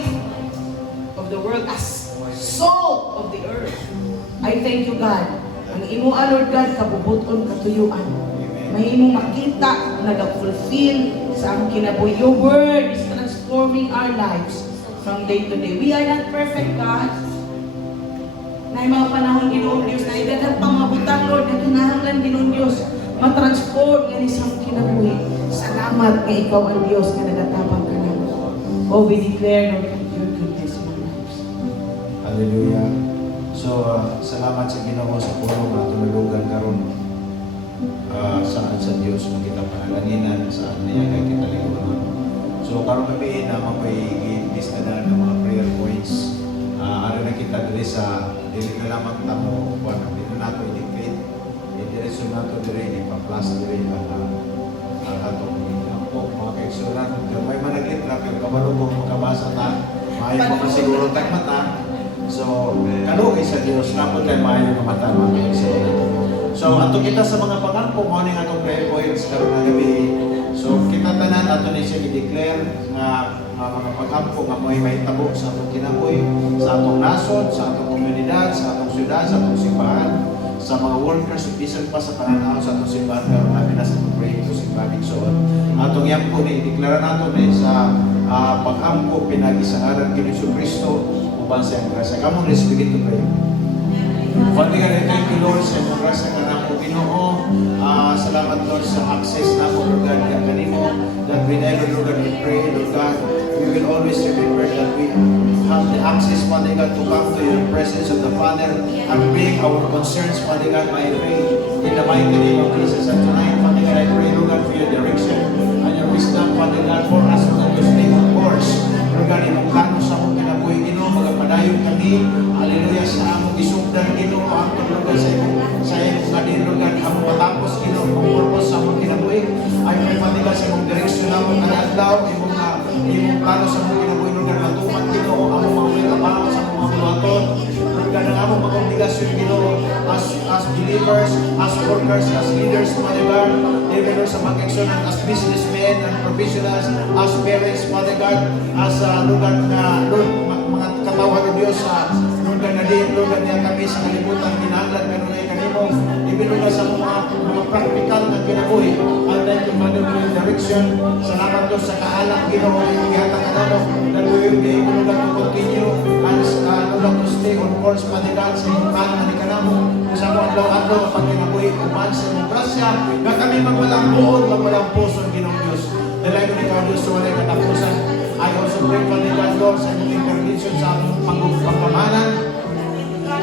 of the world, as salt of the earth, I thank you, God. Ang imo, Lord God, kabubuton, katuyuan. May imo makita, nag-fulfill sa among kinabuhi. Your word is transforming our lives from day to day. We are not perfect, God. Na mga panahon, Ginoong Diyos, na idalang pamabutan, Lord, na kinahanglan, Ginoong Diyos, matransform nga ni sa among kinabuhi. Salamat nga ikaw ang Diyos na nagatabang ka na. Oh, we declare, Lord, your goodness in our lives. Hallelujah. So, salamat sa Ginoo sa pulong na tumulugan karon. Saan sa Diyos kung kita panalaninan, saan niya kay kita lingkuran. So, karon gabi na mag-i-lista na ng mga prayer points. Ano na kita dili sa dili na lamang tamo kung dito na ito i-decrete. I-diretso na ito dili, ipa-plus dili ang atong po mga kaigsuran. Kung may managlit na, kung kabalubong makabasa na, maayon mo na siguro tagmata. So, kalugay sa Diyos, napod kayo maayon na mata mga kaigsuran. So, ato kita sa mga pangako, morning atong prayer points karon na gabi. So, kita tanan ato ni siya i-declare nga mga paghampo nga mo'y mahitabo sa atong kinabuhi, sa atong nasod, sa atong komunidad, sa atong syudad, sa atong simbahan, sa mga workers, bisan pa sa pananaw sa atong simbahan, karon namin na sa pag-pray to simbahan igsoon. Atong yan po ni i-declare nato ni sa paghampo pinag-isaharan kini Kristo uban sa iyang grasya. Come on, let's begin to pray. Father God, I thank you, Lord, sa iyong grasya ka na po, Ginoo. Salamat, Lord, sa access na po, Lord God, kaya kanino, that whenever, Lord God, we pray, Lord God, we will always remember that we have the access, Father God, to come to your presence of the Father and bring our concerns, Father God, by faith in the mighty name of Jesus. And tonight, Father God, I pray, Lord God, for your direction and your wisdom, Father God, for us to stay on course. Lord God, itong plano sa mong kinabuhi, Ginoo, padayon kami, hallelujah, sa among isugdan, Ginoo, ang tulugan sa imong kanilugan, among matapos, Ginoo, ang purpose sa among kinabuhi. Ay pray, Father God, sa imong direksyon among kanadlaw, imong plano sa among kinabuhi, Lord God, matuman, Ginoo, among mga pinabaho sa among mga buhaton, Lord God, ang among mga obligasyon, Ginoo, as believers, as workers, as leaders, Father God, even sa mga aksyonan, as businessmen and professionals, as parents, Father God, as lugar na, Lord, mga katawan ng Diyos sa lugar na din, lugar niya kami sa kalibutan, ginahanglan kanunay kanimo, ibinulga sa mga practical na kinabuhi. And thank you, Father, for your direction. Salamat Diyos sa kaalang Ginoo, yung ihatang kanano, that we will be able to continue and to stay on course, Father God, sa iyong kanan ni kanamo, sa mga adlaw-adlaw, pag kinabuhi, kuman sa iyong grasya, na kami magwalang buod, magwalang puso, Ginoong Diyos. Dahil ko ikaw, Diyos, sa walay katapusan. I also pray, Father God, Lord, sa inyong intervention sa aming pagpapamanan,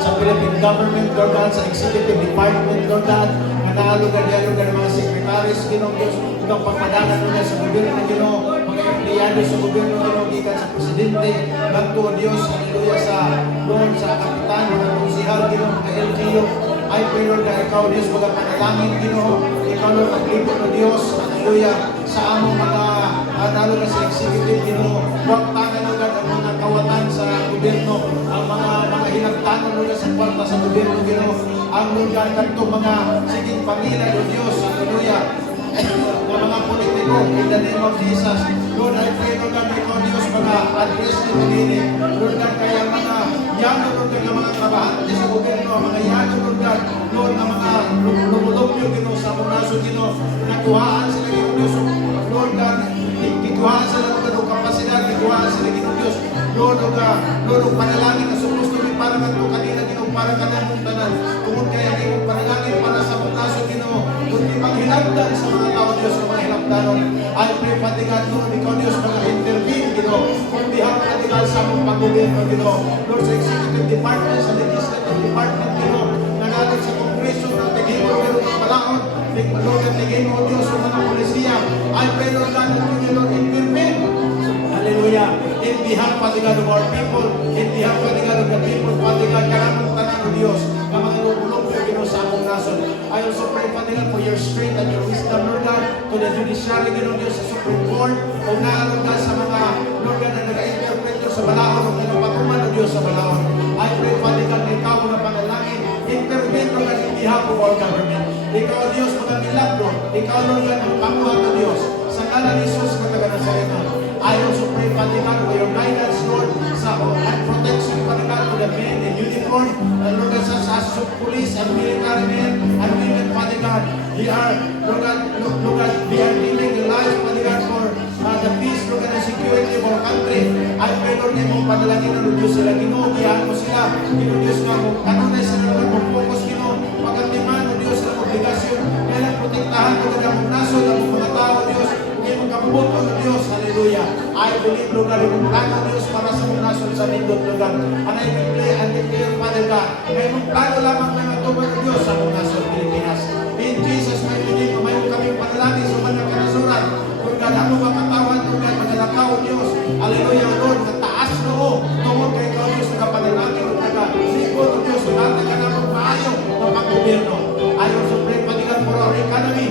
sa Philippine government, Lord God, sa executive department, Lord God, manaalugan ng mga secretaries, Ginoong Diyos, ikaw pagpadanan nila sa gobyerno, Ginoo, mga empleyado sa gobyerno, Ginoo, ikan sa presidente, bagto, Diyos, hallelujah, sa Lord, sa kapitan, mga konsihal, Ginoo, mga LGU, I pray, Lord God, ikaw, Diyos, mga panalangin, Ginoo, ikaw, Lord, ang libro ng Diyos, hallelujah, sa among mga lalo na sa executive, Ginoo, huwag tangan agad ang mga kawatan sa gobyerno, ang mga hinagtanan nila sa kwarta sa gobyerno, Ginoo, ang lugar kanto mga siging pamilya ng Diyos, hallelujah, ng mga politiko, in the name of Jesus. Lord, I pray, Lord God, ikaw, Diyos, mga address ni Manini, Lord God, kaya mga yano, Lord God, ng mga trabahante sa gobyerno, mga yano, Lord God, Lord, na mga lumulupyo, Ginoo, sa munaso, Ginoo, nakuhaan sila, Ginoo, Diyos, Lord God, gituhaan sila ng kapasidad, gituhaan sila, Ginoo, Diyos, Lord, Lord, panalangin na supposed to be para kanto kanila, Ginoo, para kanila mong tanan, tungkol kaya Ginoo, panalangin para sa munaso, Ginoo, kundi maghilagdan sa mga tao, Diyos, sa mga hilagdanon. I pray, Father God, Lord, ikaw, Diyos, mag-intervene, Ginoo, on behalf, Father God, sa mong pag-gobyerno, Ginoo, Lord, sa executive department, sa legislative department, Ginoo, nagalit sa kongreso, ng tigimo, Ginoo, ng malakot, Lord, ng tigimo, Diyos, sa mga polisiya. I pray, Lord God, that you, Lord, intervene. Hallelujah. In behalf, Father God, of our people, in behalf, Father God, of the people, Father God, karamong tanan ng Diyos, ng mga lulong na Ginoo sa among nason. I also pray, Father God, for your strength and your wisdom, Lord God, to the judiciary, Ginoo Diyos, sa Supreme Court, o na, Lord God, sa mga, Lord God, na nag-interpret sa balaod, o nagpatuman ng Diyos sa balaod. I pray, Father God, na ikaw mga panalangin, intervene, Lord God, in behalf of our government. Ikaw, Diyos, mga milagro, ikaw, Lord God, ang panguhat ng Diyos, sa ngalan ni Jesus, Nazareno. I also pray, Father God, for your guidance, Lord, sa and protection, Father God, to the men in uniform, and Lord God, sa police and military men and women, Father God. They are, Lord God, they are living their lives, Father God, for the peace, Lord God, and security of our country. I pray, Lord, na mong padalagin ng Diyos sila, Ginoo, giyahan mo sila, Ginoo Diyos nga mo, kanunay sila ng focus, Ginoo, pagkatiman ng Diyos ng obligasyon, kaya protektahan ko na ng naso, ng mga tao, Diyos, kaya magkabuto ng Diyos, hallelujah. I believe, Lord God, yung plano ng Diyos para sa mga naso sa nindot, Lord God. And I declare and declare, Father God, kaya yung plano lamang na matubag ng Diyos sa mga naso ng Pilipinas. In Jesus' mighty name, mayroon kaming panalangin sa mga kanasuran. Lord God, ako makatawan, Lord God, magalakaw, Diyos. Hallelujah, Lord, na taas noo, tungkol kay ikaw, Diyos, na panalangin, Lord God. Sigo, Diyos, natin ka na maayo ng pag-gobyerno. I also pray, Father God, for our economy.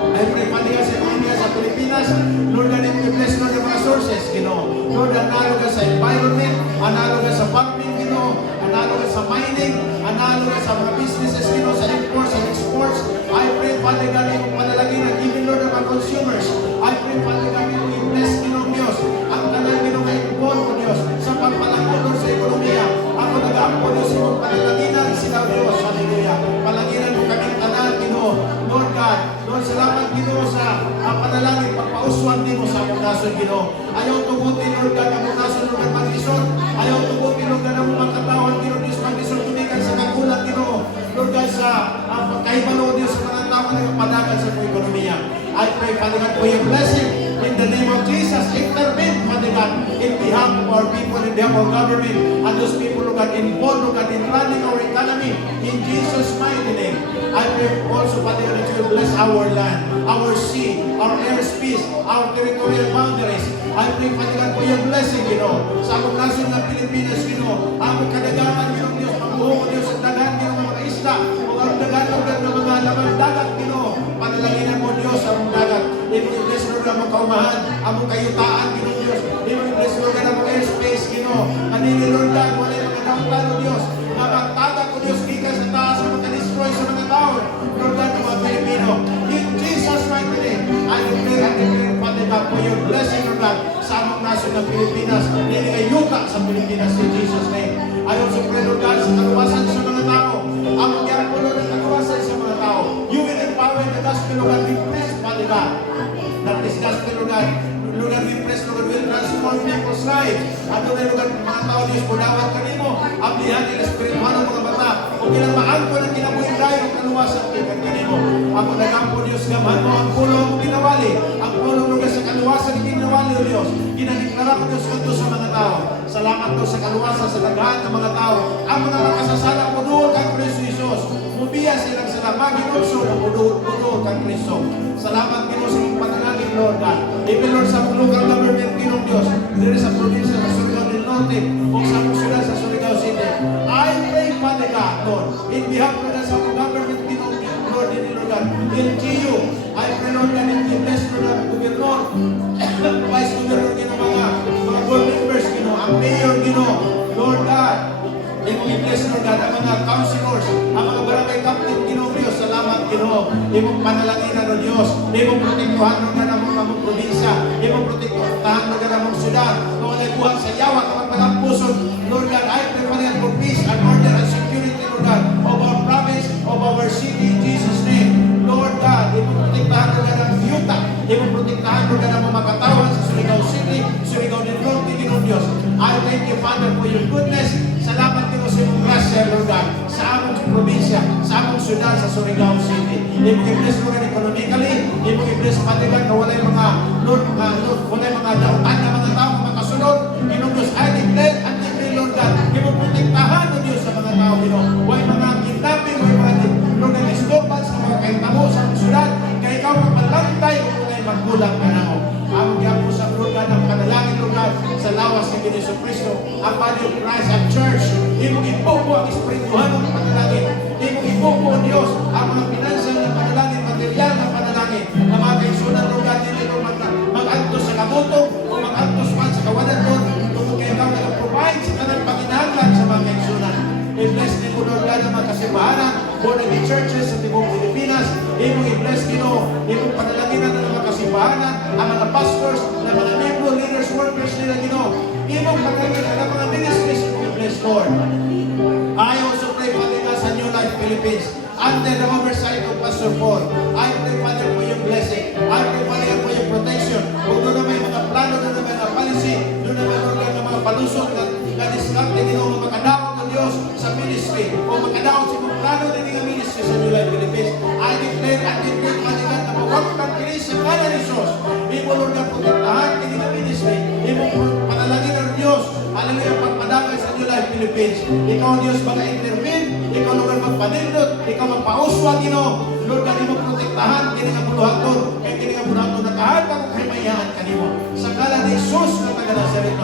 I pray, Father God, sa ekonomiya sa Pilipinas. Lord God, you bless, Lord, yung mga sources, Ginoo. Lord, analo ka sa environment, analo ka sa farming, Ginoo, analo ka sa mining, analo ka sa mga businesses, Ginoo, sa imports and exports. I pray, Father God, yung panalangin ng even, Lord, ng mga consumers. I pray, Father God, you bless, Ginoo, Diyos, ang tanan, Ginoo, na impon mo, Diyos, sa pagpalangko, Lord, sa ekonomiya. Ako nag-aampo, Diyos, yung panalanginan sila, Diyos, hallelujah. Palanginan mo kami tanan, Ginoo. Lord God, Lord, salamat, Ginoo, sa panalangin, pagpauswan din mo sa among nason, Ginoo. Ayaw tugutin, Lord God, among nason, Lord God, mag-isot. Ayaw tugutin, Lord God, among mga katawan, Ginoo, Diyos, mag-isot, tumikan sa kagulat, Ginoo. Lord God, sa pagkaibalo, Diyos, sa mga tao na kapadagan sa mga ekonomiya. I pray, Father God, for your blessing in the name of Jesus. Intervene, Father God, in behalf of our people, in behalf of our government, and those people, Lord God, involved, Lord God, in running our economy, in Jesus' mighty name. I pray also, Father God, that you will bless our land, our sea, our airspace, our territorial boundaries. I I pray, Father God, for your blessing, Ginoo. Sa among nasyon ng Pilipinas, Ginoo. Among kadagatan, Ginoo, Diyos, pagbuho, Diyos, ang dagan, Ginoo, mga isda, mga dagan, ng mga laman dagat, Ginoo. Panalaginan mo, Diyos, among dagat. Imong i-bless, Lord, among kaumahan, among kayutaan, Ginoo, Diyos. Imong i-bless, Lord, among airspace, Ginoo. Kanini, Lord God, wala yung mga plano, Diyos. Magtatak ko, Diyos, gikas sa taas, magka-destroy sa mga tao. Lord God, ng mga Pilipino. In Jesus' mighty name, I declare and declare, Father God, for your blessing, Lord God, sa among nasyon ng Pilipinas. Nilingayuta sa Pilipinas, in Jesus' name. I also pray, Lord God, sa kaluwasan sa mga tao. Ang magyari po, Lord, ang kaluwasan sa mga tao. You will empower the gospel, Lord God, we bless, Father God. That this gospel, Lord God, Lord God, we bless, Lord God, will transform people's lives. At Lord God, mga tao, Diyos, punawat kanimo, ablihan nila spiritual ng mga bata. O kilang maangko ng kinabuhin tayo, ang kaluwasan kikan kanimo. Ako nagampo, Diyos, gamahan mo ang pulong mo ginawali. Ang pulong, Lord God, sa kaluwasan ng ginawali, O Diyos. Ginadeklara ko, Diyos, kanto sa mga tao. Salamat ko sa kaluwasan sa daghan ng mga tao. Ang mga makasasala mo doon kang Kristo Jesus. Mubiya silang sila, maginunso ng budo kang Kristo. Salamat din sa iyong panalangin, Lord God. Even, Lord, sa local government, Ginong Diyos, dito sa probinsya sa Surigao del Norte, o sa syudad sa Surigao City. I pray, Father God, Lord, in behalf of the sa government, Ginong Lord, Lord God, LGU, I pray, Lord God, in the bless, Lord God, Gobernador, Vice Governor, Ginong mga board members, Ginong, ang mayor, Ginong, Lord God, Imo i-bless, Lord God, ang mga councilors, ang mga barangay captain, Ginoo Diyos, salamat, Ginoo. Imong panalanginan, O Diyos. Imong protektuhan, Lord God, ang mga probinsya. Imong protektuhan, Lord God, ang mga syudad. Kung anay buhat sa yawa, kapag malangpuson, Lord God, I pray for peace and order and security, Lord God, of our province, of our city, in Jesus' name. Lord God, imong protektahan, Lord God, ang yuta. Imong protektahan, Lord God, ang mga katawan sa Surigao City, Surigao del Norte, Ginoo Diyos. I thank you, Father, for your goodness. Salamat din sa iyong grasya, Lord God, sa among probinsya, sa among syudad, sa Surigao City. Imong i-bless, Lord God, economically. Imong i-bless, Father God, na walay mga, Lord, walay mga dautan na mga tao, mga kasunod. Ginoo Diyos, I declare and declare, Lord God, imong protektahan, O Diyos, sa mga tao, Ginoo. Huwag mga kidnapping, huwag mga, Lord God, istopan sa mga kahitamo sa among syudad. Kaya ikaw magmalantay, o kung magkulang ka na mo. Ang yapo sa Lord God, ang panalangin, Lord God, sa lawas ni Jesu Cristo, ang body of Christ at church. Imong ipupo ang espirituhan ng panalangin. Imong ipupo, O Diyos, ang mga financial na panalangin, material na panalangin, na mga kaisunan, Lord God, hindi Lord mag-antos sa kabutong, o mag-antos man sa kawanan, Lord, kung kayo ka nag-provide sa kanang panginahanglan sa mga kaisunan. I-bless din mo, Lord God, ang mga kasimbahanan, born again churches sa Tibong Pilipinas. Imong i-bless, Ginoo, imong panalaginan ng mga kasimbahanan, ang mga pastors, ang mga membro, leaders, workers nila, Ginoo. Imong panalaginan ng mga ministries, i-bless, Lord. I also pray, Father God, sa New Life Philippines, under the oversight of Pastor Paul. I pray, Father, for your blessing. I pray, Father, for your protection. Kung doon na may mga plano, doon na may mga policy, doon na may mga palusot na diskarte, Ginoo, makadawat ng Diyos sa ministry, o makadawat sa mga plano din ng ministry sa New Life Philippines. I declare and declare, Father God, na mawagpang kinis sa mga Diyos. Imo, Lord, na protektahan din ng ministry. Imo, panalangin ng Diyos. Hallelujah, pagpadagay sa New Life Philippines. Ikaw, Diyos, mag-intervene. Ikaw, Lord, magpanindot. Ikaw, magpauswa, Ginoo. Lord, kanimo protektahan, kini nga buluhan doon. Kaya kini nga buluhan doon, nakaharap ang kamayahan kanimo. Sa ngalan ni Jesus na taga-Nazaret.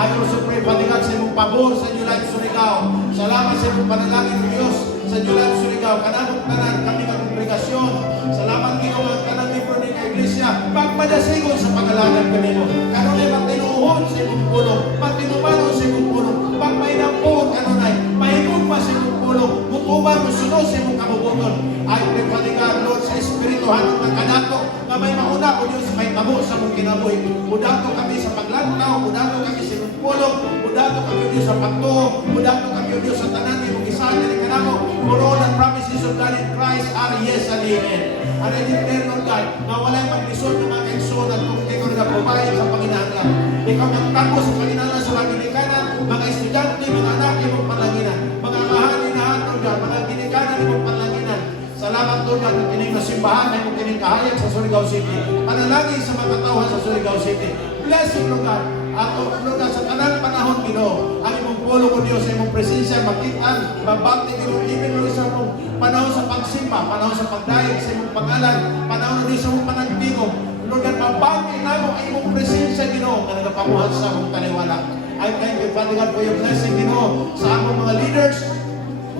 I also pray, Father God, sa imong pabor sa New Life Surigao. Salamat sa imong panalangin ng Diyos sa New Life Surigao. Kanamong tanan, kami ng kongregasyon. Salamat, Ginoo, ang kanang membro ng Iglesia. Pagpadasigon sa pangalanan kanimo. Kanunay matinuhon sa imong pulong. Matinumanon sa imong pulong. Pagmainampon, kanunay. Mahigog pa sa imong pulong. Mutuban, musunod sa imong kamubuton. I pray, Father God, Lord, sa Espirituhan ng kanato na may mauna, O Diyos, may tabo sa mong kinabuhi. Udato kami sa paglantaw, udato kami sa imong pulong, udato kami, O Diyos, sa pagtuo, udato kami, O Diyos, sa tanan, imong isahan na kanamo. For all the promises of God in Christ are yes and amen. And I declare, Lord God, na wala'y maglisod ng mga kaigsunan kung ikaw nag-provide sa Panginoon. Ikaw nagtago sa Panginoon sa mga ginikanan, mga estudyante, mga anak, imong palanginan, mga amahan, inahan, Lord God, mga ginikanan, imong palanginan. Salamat, Lord God, ng kining nasimbahan na imong kining kahayag sa Surigao City. Panalangin sa mga katawan sa Surigao City. Blessing, Lord God. At Lord God, sa tanang panahon, Ginoo, ang imong pulo ko, Diyos, sa imong presensya, makitaan, mabakti, Ginoo, even, Lord, sa imong panahon sa pagsimba, panahon sa pagdayag, sa imong pangalan, panahon, Diyos, sa imong panagtingog. Lord God, mabakti na mo imong presensya, Ginoo, nga nagapamuhat sa akong kaliwala. I thank you, Father God, for your blessing, Ginoo, sa among mga leaders,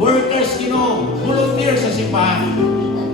workers, Ginoo, volunteers sa simbahan,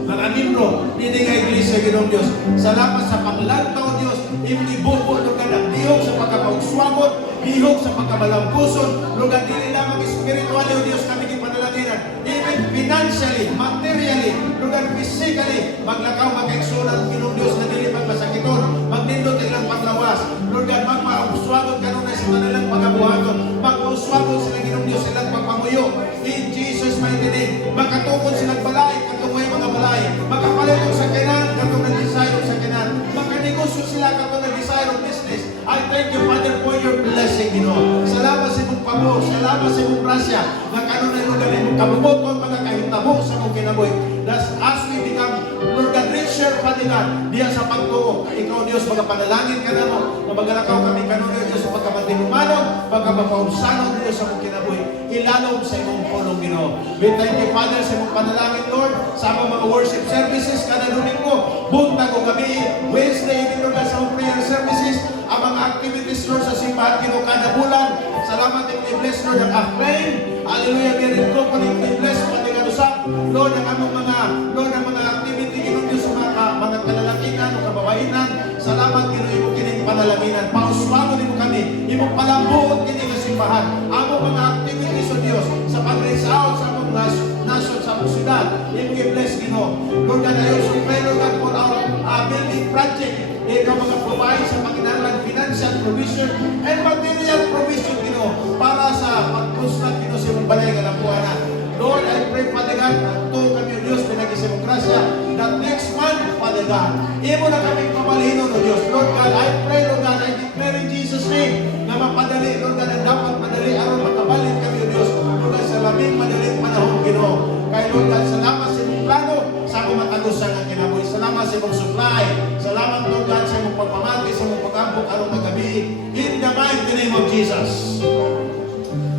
mga membro, hindi nga iglesia, Ginoong Diyos. Salamat sa panglantaw, Diyos, imong ibubo, lugar ang dihog sa pagkamauswagot, dihog sa pagkamalampuson, lugar dili lamang espiritual, O Diyos, kami gipanalaginan, even financially, materially, lugar physically, maglakaw, magkaigsunan, Ginoong Diyos, na dili magmasakiton, magnindot ilang paglawas, Lord God, magmauswagot kanunay sa kanilang pagkabuhaton, mag-uswagot sila, Ginoong Diyos, silang pagpamuyo, in Jesus' mighty name, magkatukod silang balay, katungoy mga balay, magkapalitong sa kinan, katong nag-desire sa kinan, magkanegosyo sila, katong nag-desire of business. I thank you, Father, for your blessing, Ginoo. Salamat sa imong pabor, salamat sa imong grasya, na kanunay, Lord God, imong kabuboton, mga kahitabo sa mong kinabuhi. As we become, Lord God, richer, Father God, diya sa pagtuo. Ikaw, Diyos, magapanalangin ka na mo, na magalakaw kami kanunay, Diyos, sa pagkamantinumanon, pagkapapaunsanon, Diyos, sa mong kinabuhi. Ilalong sa imong pulong, Ginoo. We thank you, Father, sa imong panalangin, Lord, sa among mga worship services, kada Domingo, buntag o gabi, Wednesday, Lord God, sa among prayer services, ang mga activities, Lord, sa simbahan, Ginoo, kada bulan. Salamat yung i-bless, Lord, ang Acclaim. Hallelujah, meron ko pa yung i-bless, pati ka usap. Lord, ang among mga, Lord, ang mga activity, Ginoo, Diyos, sa mga kalalakinan o kababainan. Salamat, Ginoo, imo kining panalaginan. Pauswago din mo kami, imo palambuot kining simbahan. Among mga activities, O Diyos, sa pag-reach out sa among nation, sa among syudad, imo i-bless, Ginoo. Lord God, I also pray, Lord God, for our building project. Ikaw mga provide sa Panginoon financial provision and material provision, Ginoo, para sa pag-construct, Ginoo, sa imong balay nga nabuhanan. Lord, I pray, Father God, to kami, O Diyos, pinag-isip mong grasya, that next month, Father God, imo na kami pamalinon, O Diyos. Lord God, I pray, Lord God, I declare in Jesus' name, na mapadali, Lord God, ang dapat madali, aron makabalin kami, O Diyos, Lord God, sa laming madaling panahon, Ginoo. Kaya, Lord God, salamat sa imong plano, sa among matagusan ang kinabuhi. Salamat sa imong supply. Salamat, Lord God, sa imong pagpamati, sa imong pag-ambok, arong magabi. In the mighty name of Jesus.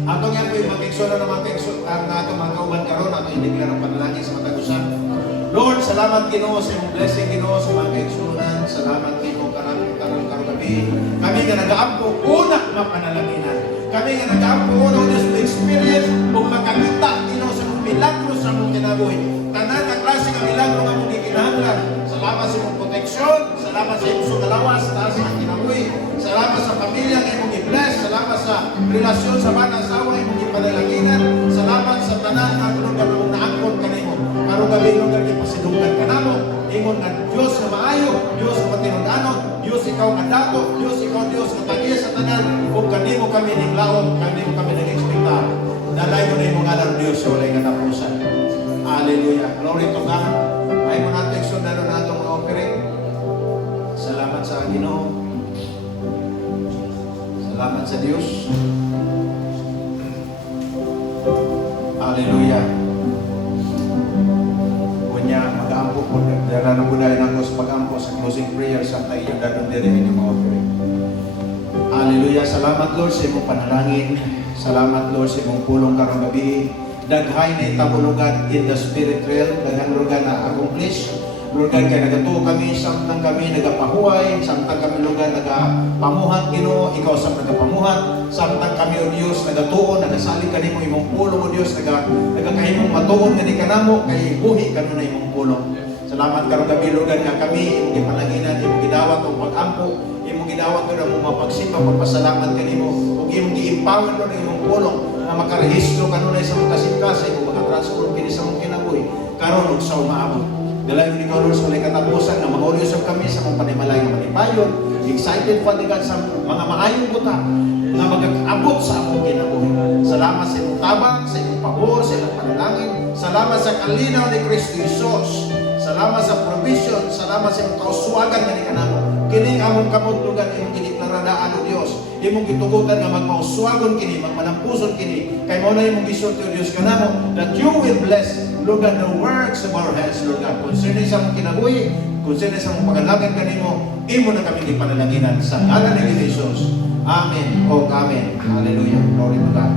Atong yan po yung mag-exono na ang atong mga kauban karon, atong indiklar ang panalangin sa matagusan. Lord, salamat, Ginoo, sa imong blessing, Ginoo, sa mga kaigsunan. Salamat, Ginoo, karong gabi. Kami nga nag-aampo, una mapanalaginan. Kami nga nag-aampo, una, Diyos, to experience, kung makakita, Ginoo, sa mong milagro sa mong kinabuhi. Tanan ang klase ng milagro nga mong ikinahanglan. Salamat sa imong proteksyon. Salamat sa imong sugalawas, taas ang kinabuhi. Salamat sa pamilya nga imong i-bless. Salamat sa relasyon sa mga asawa imong ipanalaginan. Salamat sa tanan nga tulong nga mong naangkon kanimo. Karong gabi nung gabi pasidunggan ka namo. Ingon nga Diyos na maayo, Diyos na matinud-anon, Diyos ikaw nga dato, Diyos ikaw Diyos nga tagiya sa tanan. Kung kanimo kami ninglaon, kanimo kami nag-expectar. Dalay mo na imong ngalan Diyos sa walay katapusan. Hallelujah. Glory to God. May mo natin sundalo na itong mga offering. Salamat sa Ginoo. Salamat sa Diyos. Hallelujah. Kunya, mag-ampo po. Dala na po dahil ako sa pag-ampo sa closing prayer sa tayo dadong dirihin yung mga offering. Hallelujah. Salamat Lord sa imong panalangin. Salamat Lord sa imong pulong karong gabi. Daghay na itabulugan in the spirit realm. Daghang lugar na accomplish. Lord God, kaya nagatuo kami, samtang kami nagapahuay, samtang kami lugar nagapamuhat, Ginoo, ikaw sa nagapamuhat, samtang kami, O Diyos, nagatuo, nagasalig ka nimo imong pulong, O Diyos, nagakahimong matuon nga ni kanamo, kay buhi ka na imong pulong. Salamat karong gabi, Lord God, nga kami, imong ipanaginan, imong gidawat o pag-ampo, imong gidawat ko na mong mapagsipa, magpasalamat ka nimo, ug imong gi-empower Lord imong pulong, na makarehistro kanunay sa mong kasing-kasing, o makatransform kini sa mong kinabuhi, karon ug sa umaabot. Dalayan ni Lord sa ulit katapusan na mag-ulyosog kami sa mga panimalay ng manipayon. Excited Father God sa mga maayong buta na mag-abot sa among kinabuhi. Salamat sa imong tabang, sa imong pabor, sa imong panalangin. Salamat sa kalinaw ni Kristo Jesus. Salamat sa provision. Salamat sa imong kauswagan na ni kanamo. Kining among kamutlugan, imong giniklaradaan o Diyos. Imong gitugutan nga magmauswagon kini, magmanampuson kini. Kay mo na imong gisulti o Diyos kanamo that you will bless, Lord God, the works of our hands, Lord God. Concerning sa mong kinabuhi, concerning sa mong pagalagan kanimo, imo na kami ipanalaginan sa ngalan ni Jesus. Amen. O Amen. Hallelujah. Glory to God.